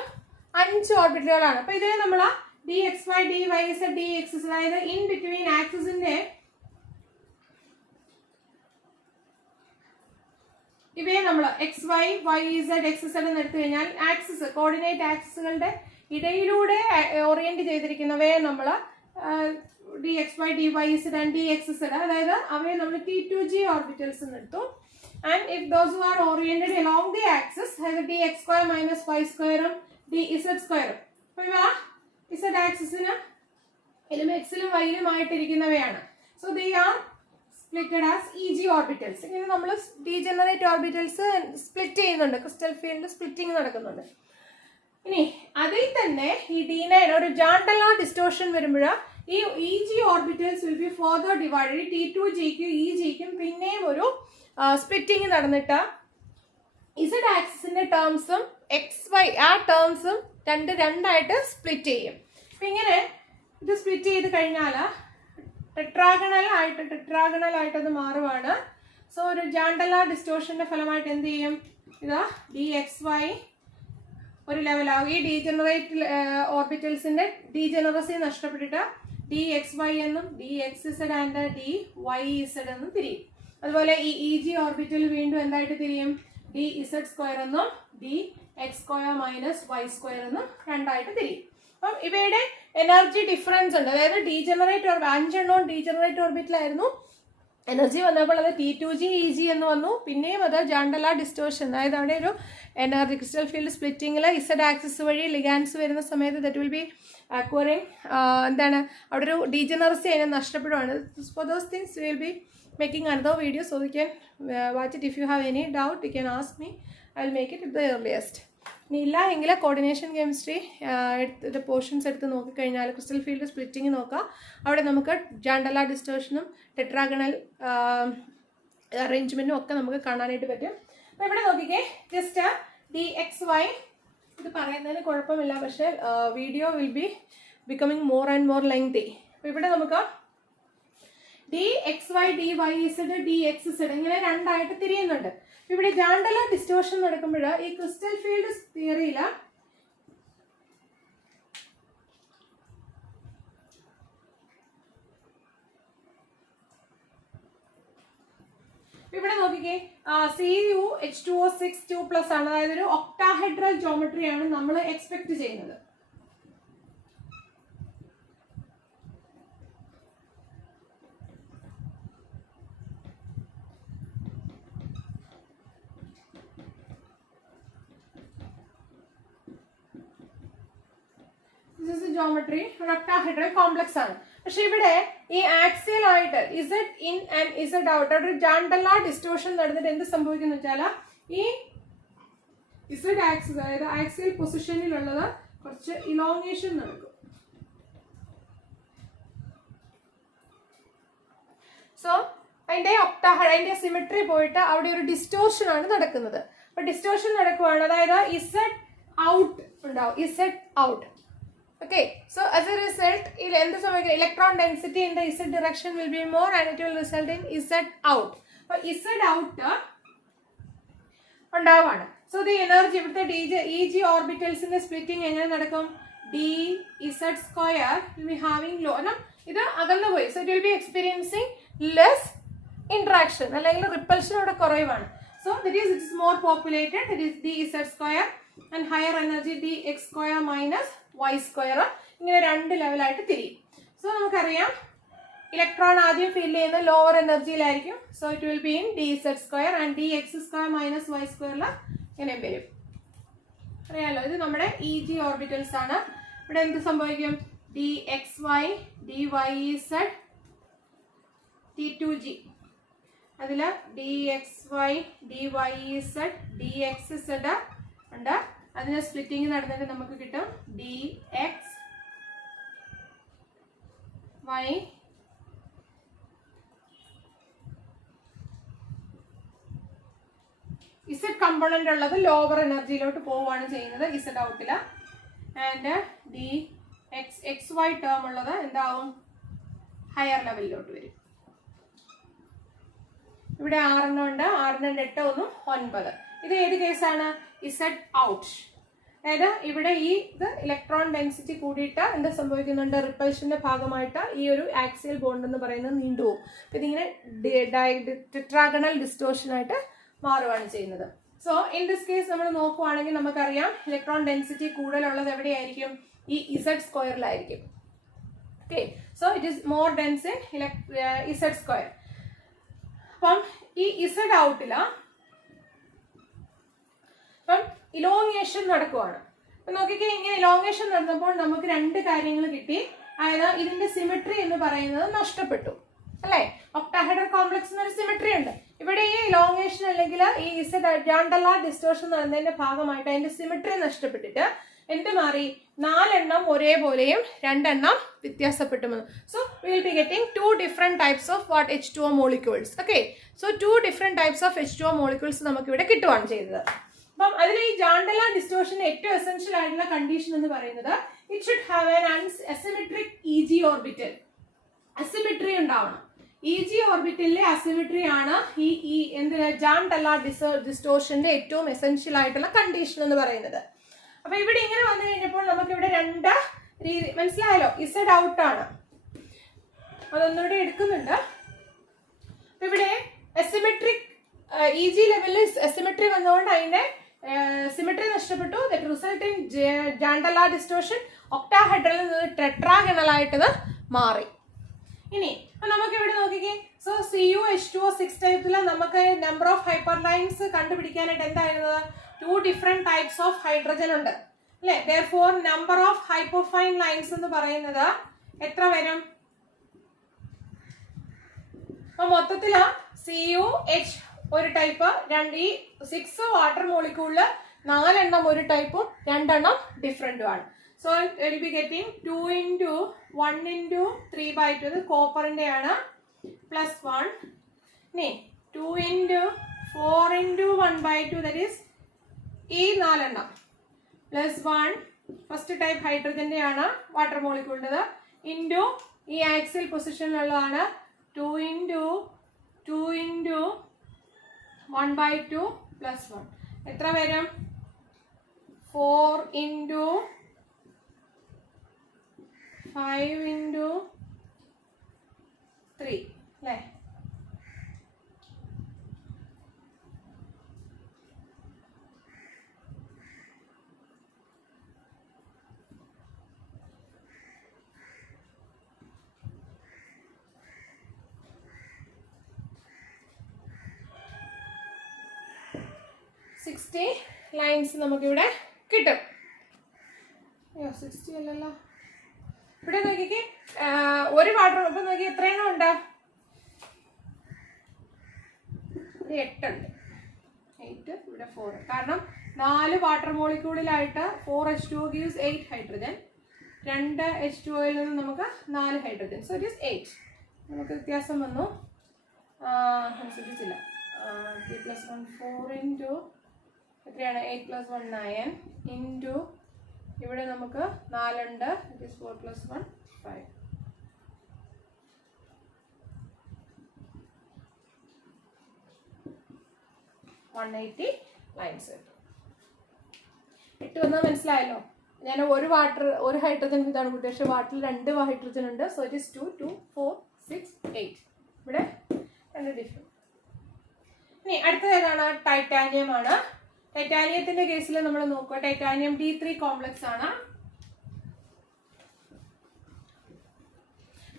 5 ഓർബിറ്റലുകളാണ്. അപ്പൊ ഇതിനെ നമ്മൾ DXY, DYZ, DXZ, അതായത് ഇൻ ബിറ്റ്വീൻ ആക്സിസിന്റെ ഇവയെ നമ്മൾ XY, YZ, XZ എന്ന് എടുത്തു കഴിഞ്ഞാൽ ആക്സിസ്, കോർഡിനേറ്റ് ആക്സിസുകളുടെ ഇടയിലൂടെ ഓറിയന്റ് ചെയ്തിരിക്കുന്നവയെ നമ്മൾ DXY, DYZ and DXZ, അതായത് അവയെ നമ്മൾ T2G ഓർബിറ്റൽസ് എന്ന് എടുത്തു. And if those are oriented along the axis, അതായത് DX² - Y² DZ². അപ്പൊ ഇവ Z ആക്സിസിന് എക്സിലും വൈയിലും ആയിട്ടിരിക്കുന്നവയാണ്. So they are splitted as EG orbitals. ഇങ്ങനെ നമ്മൾ ഡീജനറേറ്റ് ഓർബിറ്റൽസ് സ്പ്ലിറ്റ് ചെയ്യുന്നുണ്ട്, ക്രിസ്റ്റൽ ഫീൽഡ് സ്പ്ലിറ്റിംഗ് നടക്കുന്നുണ്ട്. ഇനി അതിൽ തന്നെ ഈ D9 ഒരു ജോൺ-ഡെല്ലാർ ഡിസ്റ്റോർഷൻ വരുമ്പോൾ ഈ EG orbitals will be further divided. T2Gക്കും EGക്കും പിന്നെയും ഒരു സ്പ്ലിറ്റിംഗ് നടന്നിട്ട് Z ആക്സിസിന്റെ ടേംസും XY ആ ടേംസും രണ്ടായിട്ട് സ്പ്ലിറ്റ് ചെയ്യും. അപ്പൊ ഇങ്ങനെ ഇത് സ്പ്ലിറ്റ് ചെയ്ത് കഴിഞ്ഞാൽ ടെട്രാഗണൽ ആയിട്ട് അത് മാറുവാണ്. സോ ഒരു ജോൺ-ഡെല്ലാർ ഡിസ്റ്റോർഷന്റെ ഫലമായിട്ട് എന്ത് ചെയ്യും, ഇതാ DXY ഒരു ലെവലാവും. ഈ ഡീജനറേറ്റ് ഓർബിറ്റൽസിന്റെ ഡീജനറസി നഷ്ടപ്പെട്ടിട്ട് DXY എന്നും DXZ ആൻഡ് DYZ എന്നും തിരിയും. അതുപോലെ ഈ EG ഓർബിറ്റൽ വീണ്ടും എന്തായിട്ട് തിരിയും, DZ² എന്നും DX² - Y² എന്നും രണ്ടായിട്ട് തിരിയും. അപ്പം ഇവയുടെ എനർജി ഡിഫറൻസ് ഉണ്ട്. അതായത് ഡീജനറേറ്റ് 5 ഡീജനറേറ്റ് ഓർബിറ്റിലായിരുന്നു. എനർജി വന്നപ്പോൾ അത് T2G EG എന്ന് വന്നു. പിന്നെയും അത് ജോൺ-ഡെല്ലാർ ഡിസ്റ്റോർഷൻ, അതായത് അവിടെ ഒരു എനർജി ക്രിസ്റ്റൽ ഫീൽഡ് സ്പ്ലിറ്റിംഗിൽ Z ആക്സിസ് വഴി ലിഗാൻസ് വരുന്ന സമയത്ത് ദറ്റ് വിൽ ബി അക്വയറിങ് എന്താണ്, അവിടെ ഒരു ഡീജനറസി അതിനെ നഷ്ടപ്പെടുവാണ്. For those things will be making another video. So you can watch it. If you have any doubt you can ask me. I will make it at the earliest. ഇനി ഇല്ല എങ്കിൽ കോർഡിനേഷൻ കെമിസ്ട്രി പോർഷൻസ് എടുത്ത് നോക്കിക്കഴിഞ്ഞാൽ ക്രിസ്റ്റൽ ഫീൽഡ് സ്പ്ലിറ്റിംഗ് നോക്കാം. അവിടെ നമുക്ക് ജോൺ-ഡെല്ലാർ ഡിസ്റ്റോർഷനും ടെട്രാഗണൽ അറേഞ്ച്മെന്റും ഒക്കെ നമുക്ക് കാണാനായിട്ട് പറ്റും. അപ്പോൾ ഇവിടെ നോക്കിക്കേ, ജസ്റ്റ് DXY ഇത് പറയുന്നതിന് കുഴപ്പമില്ല, പക്ഷേ video will be becoming more and more lengthy. അപ്പോൾ ഇവിടെ നമുക്ക് DXY, DYZ, DXZ ഇങ്ങനെ രണ്ടായിട്ട് തിരിയുന്നുണ്ട്. ഇവിടെ ജോൺ-ഡെല്ലാർ ഡിസ്റ്റോർഷൻ നടക്കുമ്പോൾ ഈ ക്രിസ്റ്റൽ ഫീൽഡ് തിയറിയിൽ ഇവിടെ നോക്കിക്കേ, CuH2O 6 2+ ആണ്. അതായത് ഒരു ഒക്ടാഹെഡ്രൽ ജോമെട്രിയാണ് നമ്മൾ എക്സ്പെക്ട് ചെയ്യുന്നത്. ജോമെട്രി ഒരു ഒക്ടാഹെഡ്രൽ കോംപ്ലക്സ് ആണ്. പക്ഷെ ഇവിടെ ഈ ആക്സിയൽ ആയിട്ട് Z in and Z out ഒരു ജോൺ-ഡെല്ലാർ ഡിസ്റ്റോർഷൻ നടന്നിട്ട് എന്ത് സംഭവിക്കുന്നു വെച്ചാൽ ഈ Z ആക്സിസ്, അതായത് ആക്സിയൽ പൊസിഷനിലുള്ളത് കുറച്ച് ഇലോങ്ങേഷൻ നടക്കും. സോ അതിന്റെ സിമെട്രി പോയിട്ട് അവിടെ ഒരു ഡിസ്റ്റോർഷൻ ആണ് നടക്കുന്നത്. അപ്പൊ ഡിസ്റ്റോർഷൻ നടക്കുവാണ്, അതായത് Z out ഉണ്ടാവും, Z out. Okay, so as a result, electron density in the Z direction will be more and it will result in Z out. So Z out ഉണ്ടാവാണ്. സോ ദി എനർജി ഇവിടുത്തെ EG ഓർബിറ്റൽസിന്റെ സ്പ്ലിറ്റിംഗ് എങ്ങനെ നടക്കും? dz² will be having low. ഇത് അകന്നു പോയി. So it will B experiencing less interaction അല്ലെങ്കിൽ റിപ്പൽഷൻ ഇവിടെ കുറവാണ്. So that is it is more populated. It is dz² and higher energy dx² minus y². ഇങ്ങനെ രണ്ട് ലെവലായിട്ട് തിരിയും. സോ നമുക്കറിയാം ഇലക്ട്രോൺ ആദ്യം ഫിൽ ചെയ്യുന്ന ലോവർ എനർജിയിലായിരിക്കും. So it will be in dz² and dx² minus y² ഇങ്ങനെ വരും. അറിയാലോ, ഇത് നമ്മുടെ EG ഓർബിറ്റൽസ് ആണ്. ഇവിടെ എന്ത് സംഭവിക്കും? dxy dyz t2g, അതിൽ dxy dyz dxz ഉണ്ട്. അതിന് സ്പ്ലിറ്റിംഗ് നടന്നിട്ട് നമുക്ക് കിട്ടും dx y Z കമ്പോണന്റ് ഉള്ളത് ലോവർ എനർജിയിലോട്ട് പോവുകയാണ് ചെയ്യുന്നത് Z ഔട്ടില്. ആൻഡ് xy ടേം ഉള്ളത് എന്താവും? ഹയർ ലെവലിലോട്ട് വരും. ഇവിടെ 6 ഉണ്ട്, 6 8 1 9. ഇത് ഏത് കേസാണ്? Z out. അതായത് ഇവിടെ ഈ ഇത് ഇലക്ട്രോൺ ഡെൻസിറ്റി കൂടിയിട്ട് എന്ത് സംഭവിക്കുന്നുണ്ട്? റിപ്പൽഷന്റെ ഭാഗമായിട്ട് ഈ ഒരു ആക്സിയൽ ബോണ്ട് എന്ന് പറയുന്നത് നീണ്ടുപോകും. ഇതിങ്ങനെ ടെട്രാഗണൽ ഡിസ്റ്റോർഷൻ ആയിട്ട് മാറുകയാണ് ചെയ്യുന്നത്. സോ ഇൻ ദിസ് കേസ് നമ്മൾ നോക്കുവാണെങ്കിൽ നമുക്കറിയാം ഇലക്ട്രോൺ ഡെൻസിറ്റി കൂടുതലുള്ളത് എവിടെയായിരിക്കും? ഈ Z²ലായിരിക്കും. Okay, so it is more dense in Z². അപ്പം ഈ Z ഔട്ടില അപ്പം ഇലോങ്ങേഷൻ നടക്കുവാണ്. അപ്പൊ നോക്കിക്കേ, ഇങ്ങനെ ഇലോങ്ങേഷൻ നടന്നപ്പോൾ നമുക്ക് രണ്ട് കാര്യങ്ങൾ കിട്ടി. അതായത് ഇതിന്റെ സിമെട്രി എന്ന് പറയുന്നത് നഷ്ടപ്പെട്ടു, അല്ലെ? ഒക്ടാഹെഡ്രൽ കോംപ്ലക്സിന് ഒരു സിമെട്രി ഉണ്ട്. ഇവിടെ ഈ ഇലോങ്ങേഷൻ അല്ലെങ്കിൽ ഈ ജാണ്ടലാർ ഡിസ്റ്റോർഷൻ നടന്നതിന്റെ ഭാഗമായിട്ട് അതിന്റെ സിമെട്രി നഷ്ടപ്പെട്ടിട്ട് എന്ത് മാറി? 4 എണ്ണം ഒരേപോലെയും 2 എണ്ണം വ്യത്യാസപ്പെട്ടു വന്നു. So we will be getting 2 different types of what H2O molecules. Okay, so 2 different types of H2O molecules നമുക്ക് ഇവിടെ കിട്ടുവാണ് ചെയ്തത്. അപ്പം അതിൽ ഈ ജാണ്ടലാർ ഡിസ്റ്റോർഷന്റെ ഏറ്റവും എസെൻഷ്യൽ ആയിട്ടുള്ള കണ്ടീഷൻ എന്ന് പറയുന്നത് it should have an asymmetric EG orbital. Asymmetry ഉണ്ടാവണം. EG ഓർബിറ്റലിലെ അസിമെട്രി ആണ് ഈ എന്തിനാ ജാണ്ടലാർ ഡിസ്റ്റോർഷന്റെ ഏറ്റവും എസെൻഷ്യൽ ആയിട്ടുള്ള കണ്ടീഷൻ എന്ന് പറയുന്നത്. അപ്പൊ ഇവിടെ ഇങ്ങനെ വന്നു കഴിഞ്ഞപ്പോൾ നമുക്ക് ഇവിടെ 2 രീതി മനസ്സിലായല്ലോ. Z ഔട്ട് ആണ്, അതൊന്നുകൂടെ എടുക്കുന്നുണ്ട്. അപ്പൊ ഇവിടെ അസിമെട്രിക് EG ലെവലിൽ അസിമെട്രി വന്നുകൊണ്ട് അതിന്റെ സിമെട്രി നഷ്ടപ്പെട്ടു. That result in Jahn Teller distortion. ഒക്ടാഹെഡ്രലിൽ നിന്ന് ടെട്രാഗണൽ ആയിട്ടത് മാറി. ഇനി നമുക്ക് ഇവിടെ നോക്കിക്കേ. സോ CuH2O 6 ടൈപ്പില് നമുക്ക് നമ്പർ ഓഫ് ഹൈപ്പർ ലൈൻസ് കണ്ടുപിടിക്കാനായിട്ട് എന്തായിരുന്നത്? 2 different types of ഹൈഡ്രജൻ ഉണ്ട്, അല്ലെ? therefore number of hyperfine lines എന്ന് പറയുന്നത് എത്ര വരും? അപ്പൊ മൊത്തത്തില് CuH ഒരു ടൈപ്പ്, ഈ 6 വാട്ടർ മോളിക്യൂളില് 4 എണ്ണം ഒരു ടൈപ്പും 2 എണ്ണം ഡിഫറെന്റും ആണ്. So it will be getting 2 into 1 into 3/2. ഇത് കോപ്പറിന്റെ ആണ്, +1. ഇനി 2 into 4 into 1/2, ദാറ്റ് ഈസ് ഈ 4 എണ്ണം +1 ഫസ്റ്റ് ടൈപ്പ് ഹൈഡ്രജന്റെ ആണ് വാട്ടർ മോളിക്യൂളിൻ്റെത്, ഇൻറ്റു ഈ ആക്സിയൽ പൊസിഷനിലുള്ളതാണ് 2 into 1/2 +1. എത്ര വരും? 4 into 5 into 3, അല്ലേ? $60 ലൈൻസ് നമുക്കിവിടെ കിട്ടും. 60 അല്ലല്ലോ, ഇവിടെ നോക്കിക്കേ. ഒരു വാട്ടർ ഇപ്പൊ നോക്കി എത്രയെണ്ണം ഉണ്ട്? 8 ഉണ്ട്. 8, ഇവിടെ 4. കാരണം 4 വാട്ടർ മോളിക്യൂളിലായിട്ട് 4H2O gives 8 ഹൈഡ്രജൻ. 2 H2Oയിൽ നിന്ന് നമുക്ക് 4 ഹൈഡ്രജൻ. So it is 8. നമുക്ക് വ്യത്യാസം വന്നു, ശ്രദ്ധിച്ചില്ല. 3 + 1 4 into എത്രയാണ്? 8 + 1 9 ഇൻറ്റു ഇവിടെ നമുക്ക് 4 ഉണ്ട്. It is 4 + 1 5. $180 ലൈൻസ് കിട്ടും. 8 വന്നാൽ മനസ്സിലായല്ലോ. ഞാൻ ഒരു ഹൈഡ്രജൻ ഇതാണ് കൂട്ടി, പക്ഷേ വാട്ടറിൽ 2 ഹൈഡ്രജൻ ഉണ്ട്. So it is 2, 2, 4, 6, 8. ഇവിടെ 2 ഡിഫറെൻറ്റ്. ഇനി അടുത്തത് ഏതാണ്? ടൈറ്റാനിയം ആണ്. ടൈറ്റാനിയത്തിന്റെ കേസിൽ നമ്മൾ നോക്കുക, ടൈറ്റാനിയം D3 കോംപ്ലക്സ് ആണ്.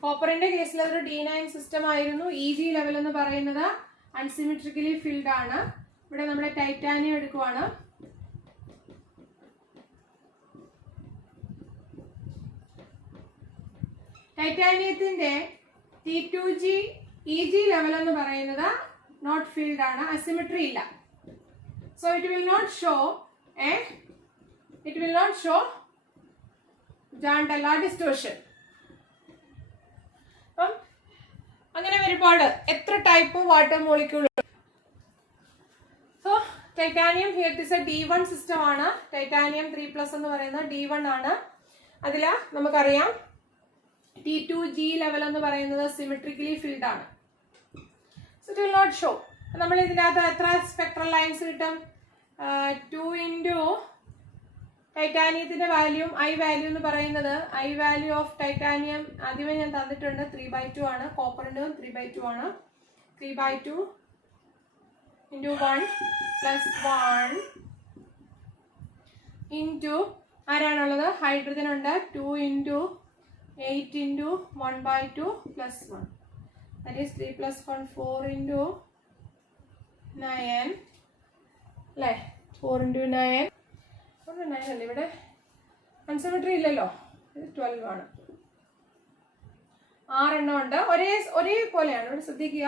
കോപ്പറിന്റെ കേസിൽ അതൊരു D9 സിസ്റ്റം ആയിരുന്നു. EG ലെവൽ എന്ന് പറയുന്നത് അൺസിമെട്രിക്കലി ഫിൽഡ് ആണ്. ഇവിടെ നമ്മുടെ ടൈറ്റാനിയം എടുക്കുവാണ്. ടൈറ്റാനിയത്തിന്റെ T2G EG ലെവൽ എന്ന് പറയുന്നത് നോട്ട് ഫീൽഡ് ആണ്, അസിമെട്രി ഇല്ല. So it will not show Jahn Teller distortion. അപ്പം അങ്ങനെ ഒരുപാട് എത്ര type water molecule. So titanium here is a D1 system ആണ്. ടൈറ്റാനിയം 3+ എന്ന് പറയുന്നത് D1 ആണ്. അതിൽ നമുക്കറിയാം T2G ലെവൽ എന്ന് പറയുന്നത് സിമെട്രിക്കലി ഫിൽഡ് ആണ്. So it will not show. നമ്മൾ ഇതിനകത്ത് എത്ര സ്പെക്ട്രൽ ലൈൻസ് കിട്ടും? 2 ഇൻറ്റു ടൈറ്റാനിയത്തിന്റെ വാല്യൂ ഐ വാല്യൂ എന്ന് പറയുന്നത്, ഐ വാല്യൂ ഓഫ് ടൈറ്റാനിയം ആദ്യമേ ഞാൻ തന്നിട്ടുണ്ട്, 3/2 ആണ്. കോപ്പറിൻ്റെ 3/2 ആണ്. 3/2 ഇൻറ്റു 1 + 1 ഇൻറ്റു ആരാണുള്ളത്? ഹൈഡ്രജൻ ഉണ്ട്. 2 into 8 into 1/2 + 1. That is 3 + 1 4 into 9 അല്ലേ? 4 ഇൻറ്റു 9 അല്ലേ? ഇവിടെ അൺസിമെട്രി ഇല്ലല്ലോ, ഇത് 12 ആണ്. 6 എണ്ണം ഉണ്ട്. ഒരേ പോലെയാണ്. ഇവിടെ ശ്രദ്ധിക്കുക,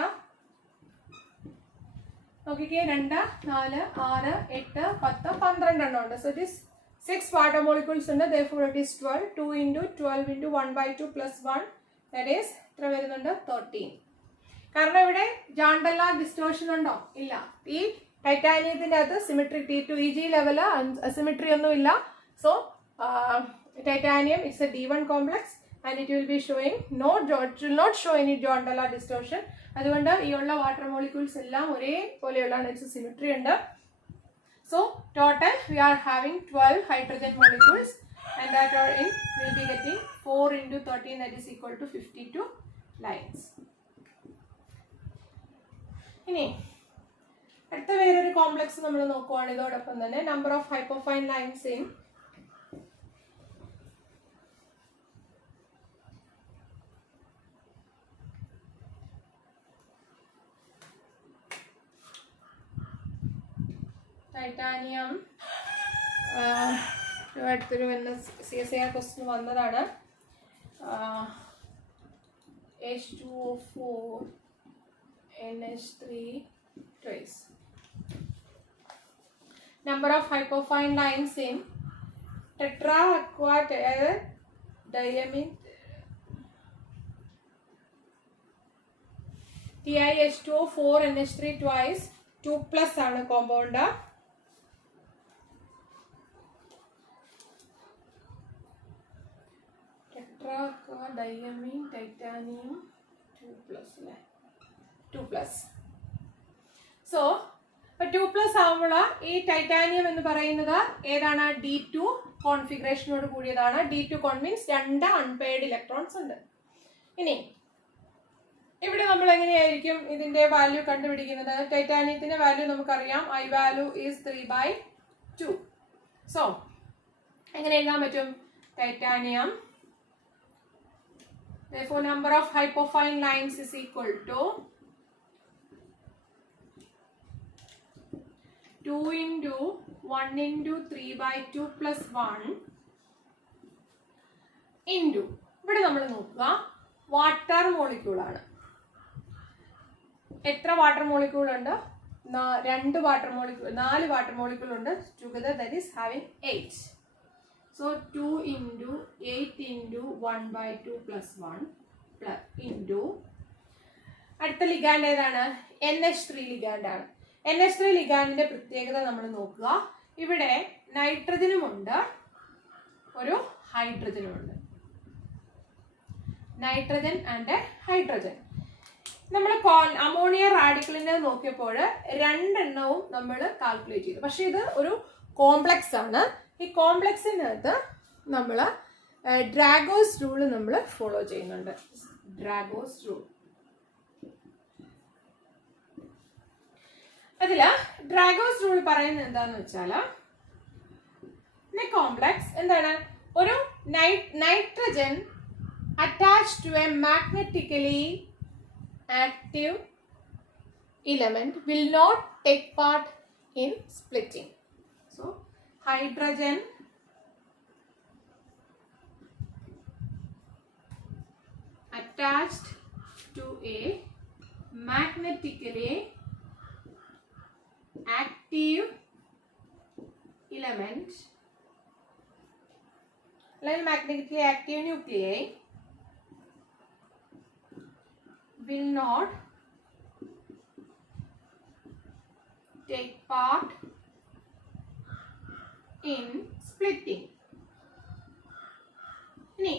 നോക്കിക്കേ. 2, 4, 6, 8, 10, 12 എണ്ണം ഉണ്ട്. So it is 6 water molecules ഉണ്ട്. therefore it is 12. 2 into 12 into 1/2 + 1 that is എത്ര വരുന്നുണ്ട്? 13. കാരണം ഇവിടെ ജാണ്ടല ഡിസ്റ്റോർഷൻ ഉണ്ടോ? ഇല്ല. ഈ ടൈറ്റാനിയത്തിന്റെ അകത്ത് സിമെട്രി T2EG ലെവൽ അസിമെട്രി ഒന്നും ഇല്ല. So titanium it's a D1 complex and it will be showing it will not show any Jahn Teller distortion. അതുകൊണ്ട് ഈ ഉള്ള വാട്ടർ മോളിക്യൂൾസ് എല്ലാം ഒരേപോലെയുള്ളതാണ്. ഇറ്റ്സ് സിമെട്രി ഉണ്ട്. So total we are having 12 hydrogen molecules and that are in will be getting 4 into 13 that is equal to 52 lines. ഇനി അടുത്ത വേറൊരു കോംപ്ലക്സ് നമ്മൾ നോക്കുവാണ്. ഇതോടൊപ്പം തന്നെ number of hyperfine lines in titanium. അടുത്തൊരു CSIR ക്വസ്റ്റ്യൻ വന്നതാണ്. H2O4 NH3 twice. Number of hyperfine lines in tetra aqua diamine TiH2O4 NH3 twice 2+ ആണ് compound. Tetra aqua diamine titanium 2+ അല്ലേ? 2+. സോ 2+ ആവുമ്പോൾ ഈ ടൈറ്റാനിയം എന്ന് പറയുന്നത് ഏതാണ്? D2 കോൺഫിഗറേഷനോട് കൂടിയതാണ്. D2 മീൻസ് 2 അൺപെയർഡ് ഇലക്ട്രോൺസ് ഉണ്ട്. ഇനി ഇവിടെ നമ്മൾ എങ്ങനെയായിരിക്കും ഇതിന്റെ വാല്യൂ കണ്ടുപിടിക്കുന്നത്? ടൈറ്റാനിയത്തിന്റെ വാല്യൂ നമുക്കറിയാം, ഐ വാല്യൂ ഈസ് 3/2. സോ എങ്ങനെ എഴുതാൻ പറ്റും? Titanium therefore number of hyperfine lines is equal to 2 into 1 into 3/2 plus 1 into ഇവിടെ നമ്മൾ നോക്കുക വാട്ടർ മോളിക്യൂൾ ആണ്. എത്ര വാട്ടർ മോളിക്യൂൾ ഉണ്ട്? 4 വാട്ടർ മോളിക്യൂൾ ഉണ്ട്. Together that is having 8. So 2 into 8 into 1/2 plus 1 plus into അടുത്ത ലിഗാൻഡ് ഏതാണ്? NH3 ലിഗാൻഡ് ആണ്. NH3 ലിഗാൻഡിന്റെ പ്രത്യേകത നമ്മൾ നോക്കുക. ഇവിടെ നൈട്രജനുമുണ്ട്, ഒരു ഹൈഡ്രജനുമുണ്ട്. Nitrogen and hydrogen. നമ്മൾ അമോണിയ റാഡിക്കലിനെ നോക്കിയപ്പോൾ 2 എണ്ണവും നമ്മൾ കാൽക്കുലേറ്റ് ചെയ്തു. പക്ഷെ ഇത് ഒരു കോംപ്ലക്സ് ആണ്. ഈ കോംപ്ലക്സിനകത്ത് നമ്മൾ ഡ്രാഗോസ് റൂൾ നമ്മൾ ഫോളോ ചെയ്യുന്നുണ്ട്. ഡ്രാഗോസ് റൂൾ. അതില് ഡ്രാഗോസ് റൂൾ പറയുന്നത് എന്താന്ന് വെച്ചാൽ കോംപ്ലക്സ് എന്താണ്, ഒരു nitrogen attached to a magnetically active element will not take part in splitting. So hydrogen attached to a magnetically active element, like magnetically active nuclei, will not take part in splitting. ഇനി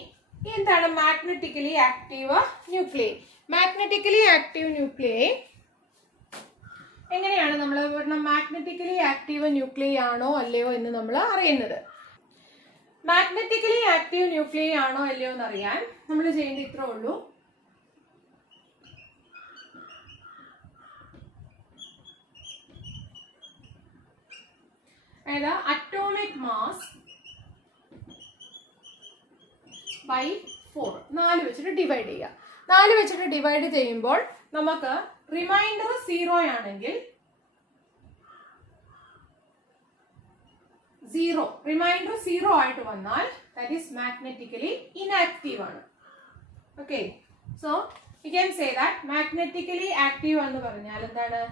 എന്താണ് magnetically active nuclei? Magnetically active nuclei എങ്ങനെയാണ് നമ്മൾ മാഗ്നറ്റിക്കലി ആക്റ്റീവ് ന്യൂക്ലിയൈ ആണോ അല്ലയോ എന്ന് നമ്മൾ അറിയുന്നത്? മാഗ്നറ്റിക്കലി ആക്റ്റീവ് ന്യൂക്ലിയൈ ആണോ അല്ലയോ എന്ന് അറിയാൻ നമ്മൾ ചെയ്യേണ്ട ഇത്രേ ഉള്ളൂ. അതായത് അറ്റോമിക് മാസ് ബൈ 4, 4 വെച്ചിട്ട് ഡിവൈഡ് ചെയ്യുക. 4 വെച്ചിട്ട് ഡിവൈഡ് ചെയ്യുമ്പോൾ നമുക്ക് റിമൈൻഡർ 0 ആണെങ്കിൽ റിമൈൻഡർ 0 ആയിട്ട് വന്നാൽ ദാറ്റ് ഈസ് മാഗ്നറ്റിക്കലി ഇൻആക്റ്റീവ് ആണ്. Okay, so you can say that magnetically active എന്ന് പറഞ്ഞാൽ എന്താണ്?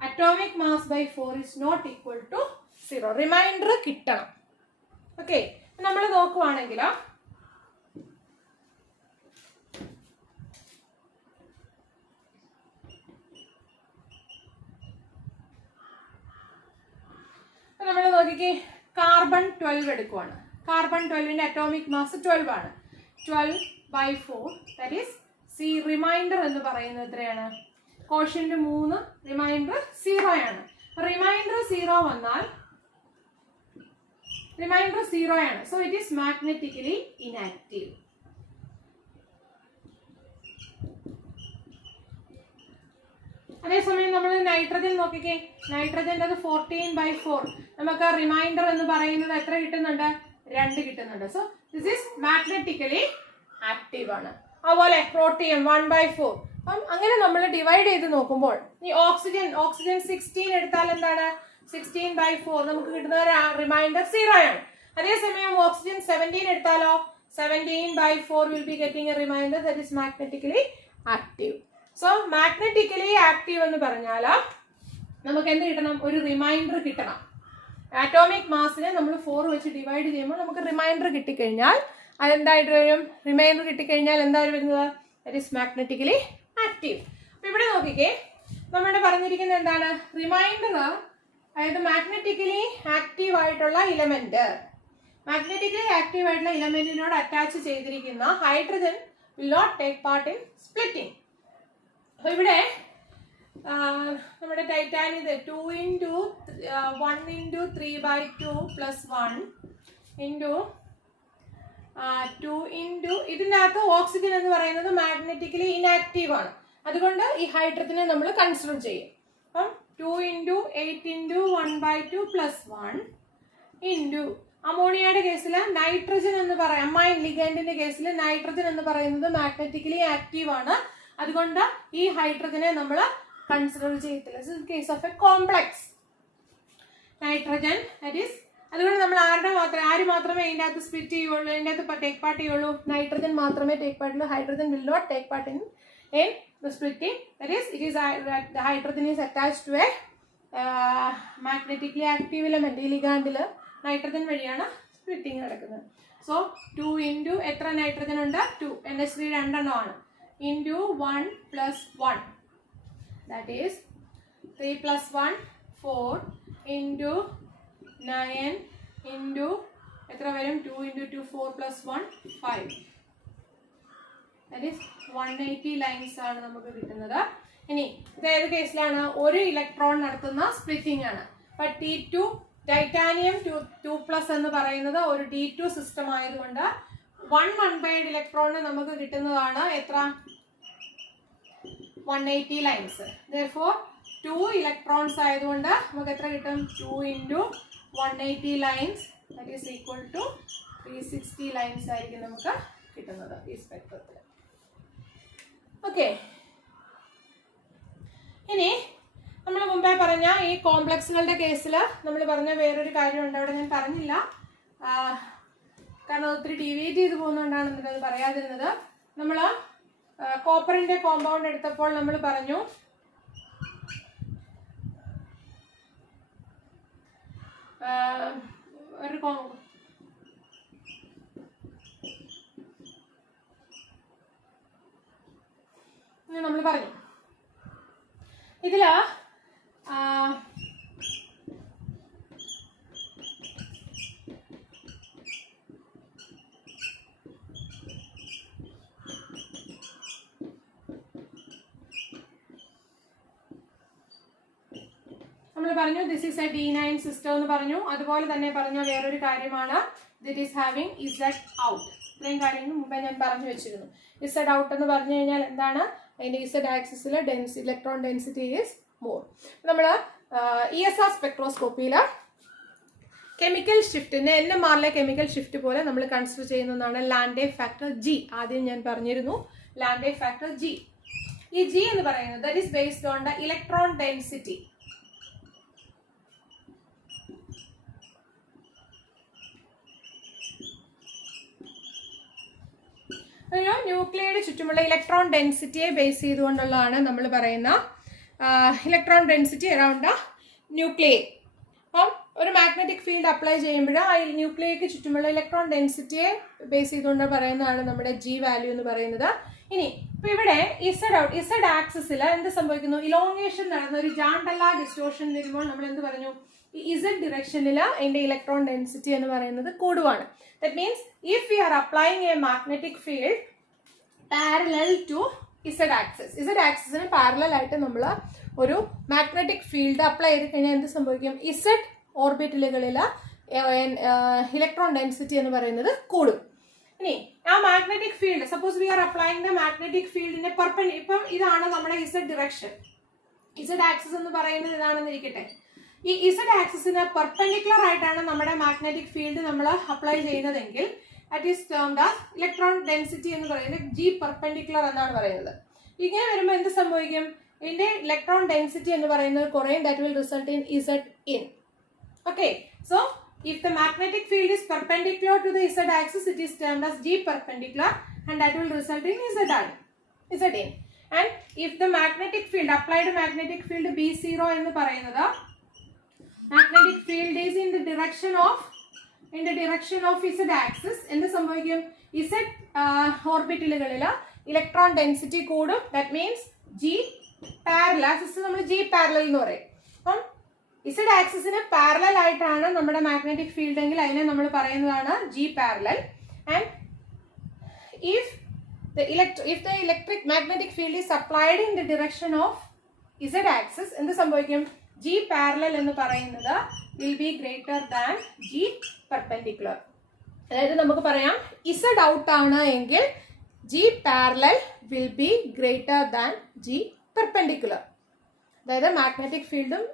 Atomic mass by 4 is not equal to 0. Remainder കിട്ടണം. ഓക്കെ, നമ്മൾ നോക്കുവാണെങ്കിൽ നമ്മൾ നോക്കിക്കേ, കാർബൺ 12 എടുക്കുവാണ്. കാർബൺ 12ന്റെ അറ്റോമിക് മാസ് 12 ആണ്. 12/4 ദാറ്റ് ഈസ് സി. റിമൈൻഡർ എന്ന് പറയുന്നത് എത്രയാണ്? കോഷ്യന്റ് 3, റിമൈൻഡർ 0 ആണ്. റിമൈൻഡർ 0 വന്നാൽ റിമൈൻഡർ 0 ആണ്. So it is magnetically inactive. അതേസമയം നമ്മൾ നൈട്രജൻ നോക്കിക്കേ, നൈട്രജൻ്റെ അത് 14/4. നമുക്ക് റിമൈൻഡർ എന്ന് പറയുന്നത് എത്ര കിട്ടുന്നുണ്ട്? 2 കിട്ടുന്നുണ്ട്. So this is magnetically active ആണ്. അതുപോലെ പ്രോട്ടിയം 1/4. അപ്പം അങ്ങനെ നമ്മൾ ഡിവൈഡ് ചെയ്ത് നോക്കുമ്പോൾ ഈ ഓക്സിജൻ 16 എടുത്താൽ എന്താണ്? 16/4 നമുക്ക് കിട്ടുന്ന റിമൈൻഡർ 0 ആണ്. അതേസമയം ഓക്സിജൻ 17 എടുത്താലോ 17/4 will be getting a remainder that is magnetically active. So magnetically active എന്ന് പറഞ്ഞാൽ നമുക്ക് എന്ത് കിട്ടണം? ഒരു റിമൈൻഡർ കിട്ടണം. ആറ്റോമിക് മാസിനെ നമ്മൾ 4 വെച്ച് ഡിവൈഡ് ചെയ്യുമ്പോൾ നമുക്ക് റിമൈൻഡർ കിട്ടിക്കഴിഞ്ഞാൽ അതെന്തായിട്ട് വരും? റിമൈൻഡർ കിട്ടിക്കഴിഞ്ഞാൽ എന്താണ് വരുന്നത്? That is magnetically active. അപ്പൊ ഇവിടെ നോക്കിക്കേ, നമ്മുടെ പറഞ്ഞിരിക്കുന്നത് എന്താണ്? റിമൈൻഡർ, അതായത് മാഗ്നറ്റിക്കലി ആക്റ്റീവ് ആയിട്ടുള്ള ഇലമെന്റ്, മാഗ്നറ്റിക്കലി ആക്റ്റീവ് ആയിട്ടുള്ള ഇലമെന്റിനോട് അറ്റാച്ച് ചെയ്തിരിക്കുന്ന hydrogen will not take part in splitting. അപ്പൊ ഇവിടെ നമ്മുടെ ടൈറ്റാനിയത് 2 × 1 × 3/2 + 1 × 2 × ഇതിനകത്ത് ഓക്സിജൻ എന്ന് പറയുന്നത് മാഗ്നറ്റിക്കലി ഇൻആക്റ്റീവ് ആണ്. അതുകൊണ്ട് ഈ ഹൈഡ്രജനെ നമ്മൾ കൺസിഡർ ചെയ്യും. അപ്പം 2 × 8 × 1/2 + 1 × അമോണിയയുടെ കേസിൽ നൈട്രജൻ എന്ന് പറയാം. അമൈൻ ലിഗൻഡിന്റെ കേസിൽ നൈട്രജൻ എന്ന് പറയുന്നത് മാഗ്നറ്റിക്കലി ആക്റ്റീവ് ആണ്. അതുകൊണ്ട് ഈ ഹൈഡ്രജനെ നമ്മൾ കൺസിഡർ ചെയ്യത്തില്ല. Case of A complex nitrogen that is. അതുകൊണ്ട് നമ്മൾ ആര് മാത്രമേ ഇതിൻ്റെ അകത്ത് സ്പ്ലിറ്റ് ചെയ്യുള്ളൂ, ഇതിൻ്റെ അകത്ത് ടേക്ക് പാർട്ട് ചെയ്യുള്ളൂ? നൈട്രജൻ മാത്രമേ ടേക്ക് പാർട്ടുള്ളൂ. Hydrogen will not take part in the splitting. That is, it is the hydrogen is attached to a magnetically active element. ഈ ലിഗാൻഡിൽ നൈട്രജൻ വഴിയാണ് സ്പ്ലിറ്റിംഗ് നടക്കുന്നത്. സോ 2 × എത്ര നൈട്രജൻ ഉണ്ട്? 2. NH3 2 ആണ്. × 1 + 1 that is 3 + 1 4 × 9 × എത്ര വരും? 2 × 2 4 + 1 5. that is 180 ലൈൻസ് ആണ് നമുക്ക് കിട്ടുന്നത്. ഇനി ഇത് ഏത് കേസിലാണ്? ഒരു ഇലക്ട്രോൺ നടത്തുന്ന സ്പ്ലിറ്റിംഗ് ആണ്. But T2 ടൈറ്റാനിയം 2+ എന്ന് പറയുന്നത് ഒരു D2 സിസ്റ്റം ആയതുകൊണ്ട് 1 അൺപെയർഡ് ഇലക്ട്രോണിന് നമുക്ക് കിട്ടുന്നതാണ് എത്ര? 180 ലൈൻസ്. Therefore 2 ഇലക്ട്രോൺസ് ആയതുകൊണ്ട് നമുക്ക് എത്ര കിട്ടും? 2 into 180 lines, that is equal to 360 lines ആയിരിക്കും നമുക്ക് കിട്ടുന്നത് ഈ സ്പെക്ട്രത്തിൽ. ഓക്കെ, ഇനി നമ്മൾ മുമ്പേ പറഞ്ഞ ഈ കോംപ്ലക്സുകളുടെ കേസിൽ നമ്മൾ പറഞ്ഞ വേറൊരു കാര്യമുണ്ട്, അവിടെ ഞാൻ പറഞ്ഞില്ല കാരണം ഒത്തിരി ഡീവിയേറ്റ് ചെയ്ത് പോകുന്നതുകൊണ്ടാണ് നമ്മളത് പറയാതിരുന്നത്. നമ്മൾ കോപ്പറിന്റെ കോമ്പൗണ്ട് എടുത്തപ്പോൾ നമ്മൾ പറഞ്ഞു നമ്മൾ പറഞ്ഞു ഇതില് നമ്മൾ പറഞ്ഞു this is A D9 system എന്ന് പറഞ്ഞു. അതുപോലെ തന്നെ പറഞ്ഞ വേറൊരു കാര്യമാണ് ദിറ്റ് ഈസ് ഹാവിങ് Z ഔട്ട്. ഇത്രയും കാര്യങ്ങൾ മുമ്പേ ഞാൻ പറഞ്ഞു വെച്ചിരുന്നു. Z ഔട്ട് എന്ന് പറഞ്ഞു കഴിഞ്ഞാൽ എന്താണ്? അതിന്റെ Z ആക്സിസിൽ ഇലക്ട്രോൺ ഡെൻസിറ്റി ഈസ് മോർ. നമ്മൾ ESR സ്പെക്ട്രോസ്കോപ്പിയിൽ കെമിക്കൽ ഷിഫ്റ്റിന്റെ NMRലെ കെമിക്കൽ ഷിഫ്റ്റ് പോലെ നമ്മൾ കൺസിഡർ ചെയ്യുന്നതാണ് ലാൻഡേ ഫാക്ടർ G. ആദ്യം ഞാൻ പറഞ്ഞിരുന്നു ലാൻഡേ ഫാക്ടർ G. ഈ G എന്ന് പറയുന്നത് that is based on the electron density. ന്യൂക്ലിയയുടെ ചുറ്റുമുള്ള ഇലക്ട്രോൺ ഡെൻസിറ്റിയെ ബേസ് ചെയ്തുകൊണ്ടുള്ളതാണ് നമ്മൾ പറയുന്ന electron density around the nuclear. അപ്പം ഒരു മാഗ്നറ്റിക് ഫീൽഡ് അപ്ലൈ ചെയ്യുമ്പോൾ ആ ന്യൂക്ലിയയ്ക്ക് ചുറ്റുമുള്ള ഇലക്ട്രോൺ ഡെൻസിറ്റിയെ ബേസ് ചെയ്തുകൊണ്ട് പറയുന്നതാണ് നമ്മുടെ G വാല്യൂ എന്ന് പറയുന്നത്. ഇനി ഇപ്പൊ ഇവിടെ Z ആക്സിസിൽ എന്ത് സംഭവിക്കുന്നു? ഇലോങ്ങേഷൻ നടന്ന ഒരു ജാണ്ടല്ല ഡിസ്റ്റോർഷൻ വരുമ്പോൾ നമ്മൾ എന്ത് പറഞ്ഞു? ഈ Z ഡിറക്ഷനിൽ അതിന്റെ ഇലക്ട്രോൺ ഡെൻസിറ്റി എന്ന് പറയുന്നത് കൂടുവാണ്. That means if we are applying a magnetic field parallel to Z axis, Z ആക്സിസിന് പാരലൽ ആയിട്ട് നമ്മൾ ഒരു മാഗ്നറ്റിക് ഫീൽഡ് അപ്ലൈ ചെയ്ത് കഴിഞ്ഞാൽ എന്ത് സംഭവിക്കും? Z ഓർബിറ്റലുകളിൽ ഇലക്ട്രോൺ ഡെൻസിറ്റി എന്ന് പറയുന്നത് കൂടും. ഇനി ആ magnetic field suppose V R applying the magnetic ഫീൽഡിന്റെ ഇപ്പം ഇതാണ് നമ്മുടെ Z ഡിറക്ഷൻ. Z ആക്സിസ് എന്ന് പറയുന്നത് ഇതാണെന്നിരിക്കട്ടെ. ഈ Z ആക്സിസിന് പെർപെൻഡിക്കുലർ ആയിട്ടാണ് നമ്മുടെ മാഗ്നറ്റിക് ഫീൽഡ് നമ്മൾ അപ്ലൈ ചെയ്യുന്നതെങ്കിൽ that is termed as electron density എന്ന് പറയുന്നത് G പെർപെൻഡിക്കുലർ എന്നാണ് പറയുന്നത്. ഇങ്ങനെ വരുമ്പോൾ എന്ത് സംഭവിക്കും? ഇതിന്റെ ഇലക്ട്രോൺ ഡെൻസിറ്റി എന്ന് പറയുന്നത് കുറയും. that will result in Z in. Okay, so if the magnetic field is perpendicular to the Z axis, it is termed as G perpendicular and that will result in Z in. And if the magnetic field, applied magnetic field B0 എന്ന് പറയുന്നത് magnetic field is in the direction of Z axis, എന്ത് സംഭവിക്കും? Z ഓർബിറ്റലുകളിൽ ഇലക്ട്രോൺ ഡെൻസിറ്റി കൂടും. that means G parallel axis നമ്മൾ G പാരലൽ എന്ന് പറയും. അപ്പം Z ആക്സിസിന് പാരലൽ ആയിട്ടാണ് നമ്മുടെ മാഗ്നറ്റിക് ഫീൽഡ് എങ്കിൽ അതിനെ നമ്മൾ പറയുന്നതാണ് G parallel. And if the electric magnetic field is applied in the direction of Z axis, എന്ത് സംഭവിക്കും? G parallel എന്ന് പറയുന്നത് will be greater than G perpendicular. അതായത് നമുക്ക് പറയാം Z out ആണ് എങ്കിൽ G parallel will be greater than G perpendicular. അതായത് മാഗ്നറ്റിക് ഫീൽഡും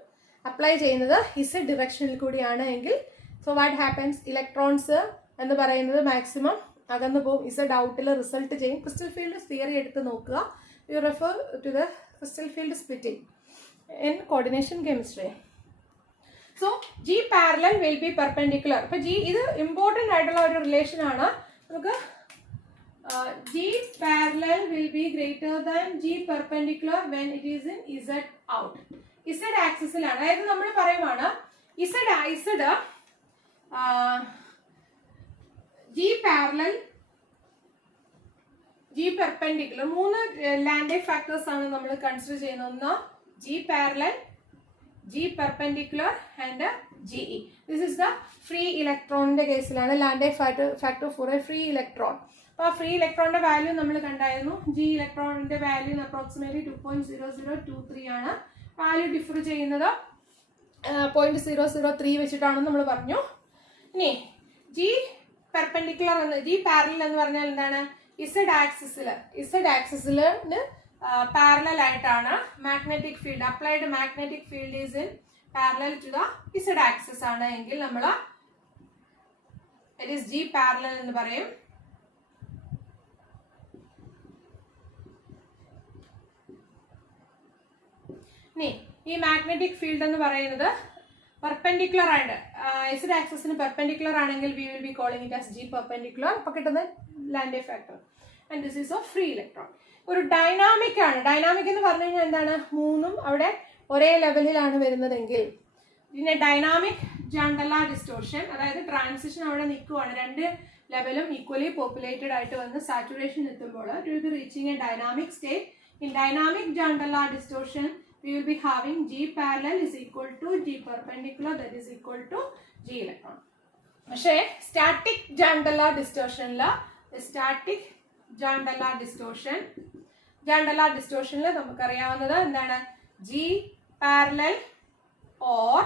അപ്ലൈ ചെയ്യുന്നത് Z ഡിറക്ഷനിൽ കൂടിയാണ് എങ്കിൽ സോ വാട്ട് ഹാപ്പൻസ്? ഇലക്ട്രോൺസ് എന്ന് പറയുന്നത് മാക്സിമം അകന്നു പോകും. Z ഔട്ടിൽ റിസൾട്ട് ചെയ്യും. ക്രിസ്റ്റൽ ഫീൽഡ് തിയറി എടുത്ത് നോക്കുക. You refer to the crystal field splitting in coordination chemistry. So G parallel will be perpendicular. അപ്പോൾ G ഇത് ഇമ്പോർട്ടൻ്റ് ആയിട്ടുള്ള ഒരു റിലേഷൻ ആണ്. നമുക്ക് G parallel will be greater than G perpendicular when it is in Z out. Z ആക്സിസിലാണ്. അതായത് നമ്മൾ പറയുവാണ് G parallel G perpendicular മൂന്ന് ലാൻഡേ ഫാക്ടേഴ്സ് ആണ് നമ്മൾ കൺസിഡർ ചെയ്യുന്നത്. ഒന്ന് G parallel, G perpendicular and GE. This is the free electron ന്റെ കേസിലാണ് Lande factor for a free electron. അപ്പോൾ ആ ഫ്രീ ഇലക്ട്രോണിന്റെ വാല്യൂ നമ്മൾ കണ്ടായിരുന്നു. G ഇലക്ട്രോണിന്റെ വാല്യൂ അപ്രോക്സിമേറ്റ്ലി 2.0023 ആണ്. വാല്യൂ ഡിഫർ ചെയ്യുന്നത് 0.003 വെച്ചിട്ടാണെന്ന് നമ്മൾ പറഞ്ഞു. ഇനി ജി പെർപെൻഡിക്കുലർ ജി പാരലൽ എന്ന് പറഞ്ഞാൽ എന്താണ്? ഇസഡ് ആക്സിസിൽ പാരലൽ ആയിട്ടാണ് magnetic field, applied magnetic field is in parallel to the Z axis ആണ് എങ്കിൽ നമ്മൾ ഇറ്റ് ഈസ് ജി പാരലൽ എന്ന് പറയും. ഇനി ഈ മാഗ്നറ്റിക് ഫീൽഡ് എന്ന് പറയുന്നത് പെർപെൻഡിക്കുലർ ആയിട്ട് ഇസഡ് ആക്സിസിന് പെർപെൻഡിക്കുലർ ആണെങ്കിൽ we will be calling it as G perpendicular. അപ്പോൾ കിട്ടുന്ന Lande factor. And this is of free electron. ഒരു ഡൈനാമിക് ആണ്. ഡൈനാമിക് എന്ന് പറഞ്ഞു കഴിഞ്ഞാൽ എന്താണ്? മൂന്നും അവിടെ ഒരേ ലെവലിലാണ് വരുന്നതെങ്കിൽ പിന്നെ ഡൈനാമിക് ജാണ്ടല ഡിസ്റ്റോർഷൻ, അതായത് ട്രാൻസിഷൻ അവിടെ നിൽക്കുവാണ്, രണ്ട് ലെവലും ഈക്വലി പോപ്പുലേറ്റഡ് ആയിട്ട് വന്ന് സാച്ചുറേഷൻ എത്തുമ്പോൾ it will be reaching a dynamic state. In dynamic Jahn Teller distortion we will be having G parallel is equal to G perpendicular, that is equal to G electron. പക്ഷേ സ്റ്റാറ്റിക് ജാണ്ടല ഡിസ്റ്റോർഷനിൽ നമുക്കറിയാവുന്നത് എന്താണ്? G parallel or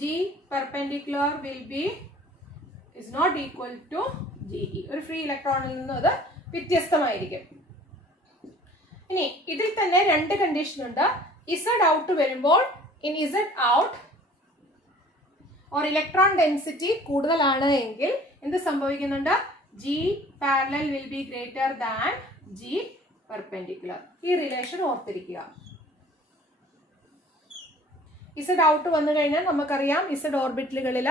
G perpendicular will be is not equal to GE. ഒരു ഫ്രീ ഇലക്ട്രോണിൽ നിന്നും അത് വ്യത്യസ്തമായിരിക്കും. ഇനി ഇതിൽ തന്നെ രണ്ട് കണ്ടീഷൻ ഉണ്ട്. ഇസഡ് ഔട്ട് വരുമ്പോൾ in Z out or electron density കൂടുതലാണ് എങ്കിൽ എന്ത് സംഭവിക്കുന്നുണ്ട്? G parallel will be greater than G perpendicular. ഈ റിലേഷൻ ഓർത്തിരിക്കുക. ഇസഡ് ഔട്ട് വന്നു കഴിഞ്ഞാൽ നമുക്കറിയാം ഇസഡ് ഓർബിറ്റലുകളിൽ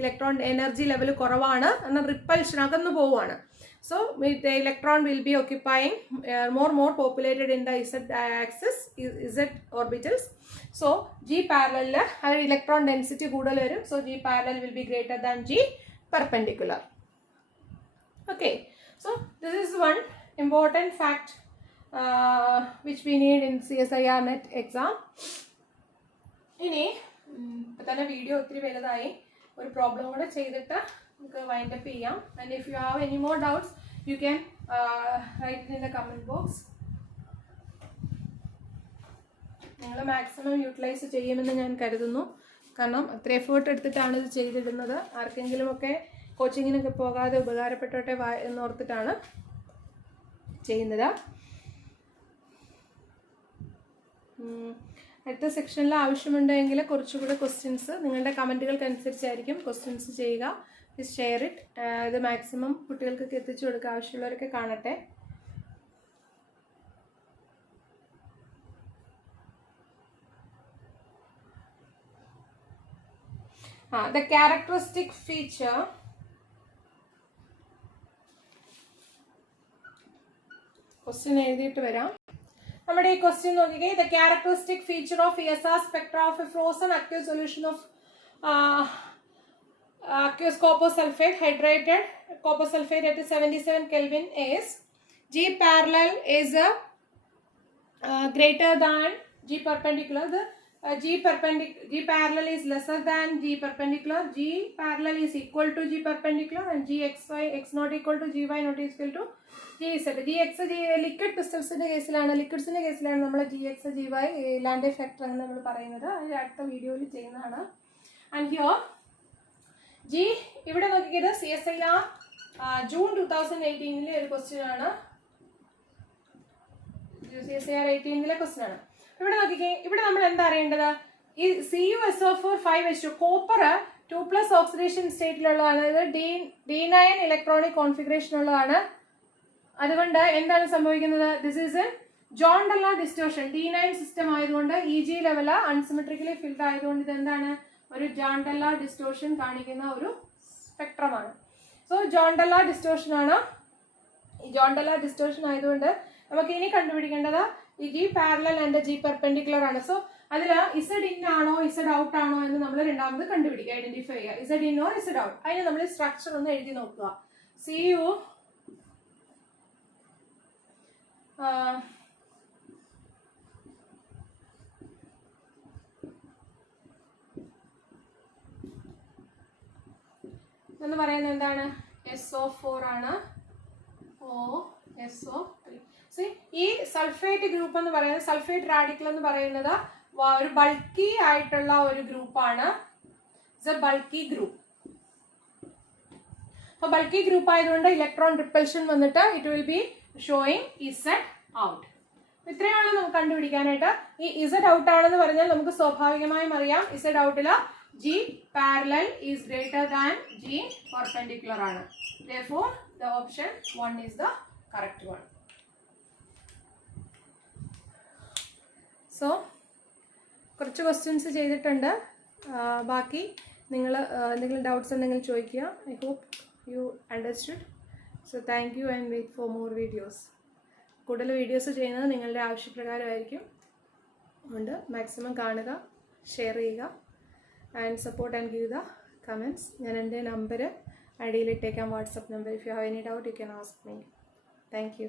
ഇലക്ട്രോൺ എനർജി ലെവൽ കുറവാണ്, എന്നാൽ റിപ്പൽഷൻ അകന്നു പോവുകയാണ്. So the electron will be occupying more populated in the Z axis, Z orbitals. So G parallel electron density കൂടുതൽ വരും. So G parallel will be greater than G perpendicular. Okay, so this is one important fact which we need in CSIR NET exam. ഇനി ഇപ്പം തന്നെ വീഡിയോ ഒത്തിരി വലുതായി, ഒരു പ്രോബ്ലം കൂടെ ചെയ്തിട്ട് നമുക്ക് വൈൻഡ് അപ്പ് ചെയ്യാം. And if you have any more doubts you can write it in the comment box. നിങ്ങൾ മാക്സിമം യൂട്ടിലൈസ് ചെയ്യുമെന്ന് ഞാൻ കരുതുന്നു. കാരണം അത്ര എഫേർട്ട് എടുത്തിട്ടാണ് ഇത് ചെയ്തിടുന്നത്. ആർക്കെങ്കിലുമൊക്കെ കോച്ചിങ്ങിനൊക്കെ പോകാതെ ഉപകാരപ്പെട്ടോട്ടെ എന്നോർത്തിട്ടാണ് ചെയ്യുന്നത്. അടുത്ത സെക്ഷനിൽ ആവശ്യമുണ്ടെങ്കിൽ കുറച്ചുകൂടെ ക്വസ്റ്റ്യൻസ് നിങ്ങളുടെ കമൻറ്റുകൾക്ക് അനുസരിച്ചായിരിക്കും ക്വസ്റ്റ്യൻസ് ചെയ്യുക. Please share it. ഇത് മാക്സിമം കുട്ടികൾക്കൊക്കെ എത്തിച്ചു കൊടുക്കുക. ആവശ്യമുള്ളവരൊക്കെ കാണട്ടെ. The characteristic feature ക്വസ്റ്റ്യൻ എഴുതിയിട്ട് വരാം. നമ്മുടെ ഈ ക്വസ്റ്റ്യൻ നോക്കിക്കേ. The characteristic feature of ESR Spectra of A frozen aqueous solution of aqueous copper sulfate, hydrated copper sulfate at 77 Kelvin is G parallel is greater than G perpendicular. The G parallel is lesser than G perpendicular. G parallel is equal to G perpendicular and GXY x not equal to GY not equal to GZ. GX liquid ക്രിസ്റ്റൽസിന്റെ കേസിലാണ്, ലിക്വിഡ്സിന്റെ കേസിലാണ് നമ്മൾ GX GY ലാൻഡേ ഫാക്ടർ എന്ന് നമ്മൾ പറയുന്നത്. അത് അടുത്ത വീഡിയോയിൽ ചെയ്യുന്നതാണ്. ആൻഡ് ഹിയർ ജി ഇവിടെ നോക്കിയത് CSIR ജൂൺ 2018 ഒരു ക്വസ്റ്റ്യൻ ആണ്. CSIR 18 ക്വസ്റ്റ്യൻ ആണ്. ഇവിടെ നോക്കിക്കേ. ഇവിടെ നമ്മൾ എന്താ അറിയേണ്ടത്? ഈ CuSO4 5H2 കോപ്പർ 2+ ഓക്സിഡേഷൻ സ്റ്റേറ്റിലുള്ളതാണ്. ഇത് D9 ഇലക്ട്രോണിക് കോൺഫിഗറേഷൻ ഉള്ളതാണ്. അതുകൊണ്ട് എന്താണ് സംഭവിക്കുന്നത്? This is a Jahn Teller distortion. D9 system ആയതുകൊണ്ട് EG ലെവൽ അൺസിമെട്രിക്കലി ഫിൽഡ് ആയതുകൊണ്ട് ഇതെന്താണ്? ഒരു ജോണ്ടല ഡിസ്റ്റോർഷൻ കാണിക്കുന്ന ഒരു സ്പെക്ട്രമാണ്. സോ ജോണ്ടല ഡിസ്റ്റോർഷൻ ആണ്. ഈ ജോണ്ടല ഡിസ്റ്റോർഷൻ ആയതുകൊണ്ട് നമുക്ക് ഇനി കണ്ടുപിടിക്കേണ്ടത് ഈ G parallel and G perpendicular ആണ്. സോ അതിൽ ഇസഡ് ഇൻ ആണോ ഇസഡ് ഔട്ട് ആണോ എന്ന് നമ്മൾ രണ്ടാമത് കണ്ടുപിടിക്കുക, ഐഡന്റിഫൈ ചെയ്യുക. Z in or Z out. അതിന് നമ്മൾ സ്ട്രക്ചർ ഒന്ന് എഴുതി നോക്കുക. CU എന്ന് പറയുന്നത് എന്താണ്? SO4 ആണ്. SO3. ഈ സൾഫേറ്റ് ഗ്രൂപ്പ് എന്ന് പറയുന്നത്, സൾഫേറ്റ് റാഡിക്കൽ എന്ന് പറയുന്നത് ഒരു ബൾക്കി ആയിട്ടുള്ള ഒരു ഗ്രൂപ്പാണ്. It's A bulky group. അപ്പോൾ ബൾക്കി ഗ്രൂപ്പ് ആയതുകൊണ്ട് ഇലക്ട്രോൺ റിപ്പൽഷൻ വന്നിട്ട് it will be showing Z out. ഇത്രയാണ് നമുക്ക് കണ്ടുപിടിക്കാനായിട്ട്. ഈ ഇസഡ് ഔട്ട് ആണെന്ന് പറഞ്ഞാൽ നമുക്ക് സ്വാഭാവികമായും അറിയാം Z ഔട്ടില് G parallel is greater than G perpendicular ആണ്. Therefore the option 1 is the correct one. So കുറച്ച് ക്വസ്റ്റ്യൻസ് ചെയ്തിട്ടുണ്ട്. ബാക്കി നിങ്ങൾ എന്തെങ്കിലും ഡൗട്ട്സ് ഉണ്ടെങ്കിൽ ചോദിക്കുക. I hope you understood. So thank you and wait for more videos. കൂടുതൽ വീഡിയോസ് ചെയ്യുന്നത് നിങ്ങളുടെ ആവശ്യപ്രകാരമായിരിക്കും. അതുകൊണ്ട് മാക്സിമം കാണുക, ഷെയർ ചെയ്യുക and support and give the comments. ഞാൻ എൻ്റെ നമ്പർ ഐഡിയിൽ ഇട്ടേക്കാം, WhatsApp number. If you have any doubt you can ask me. Thank you.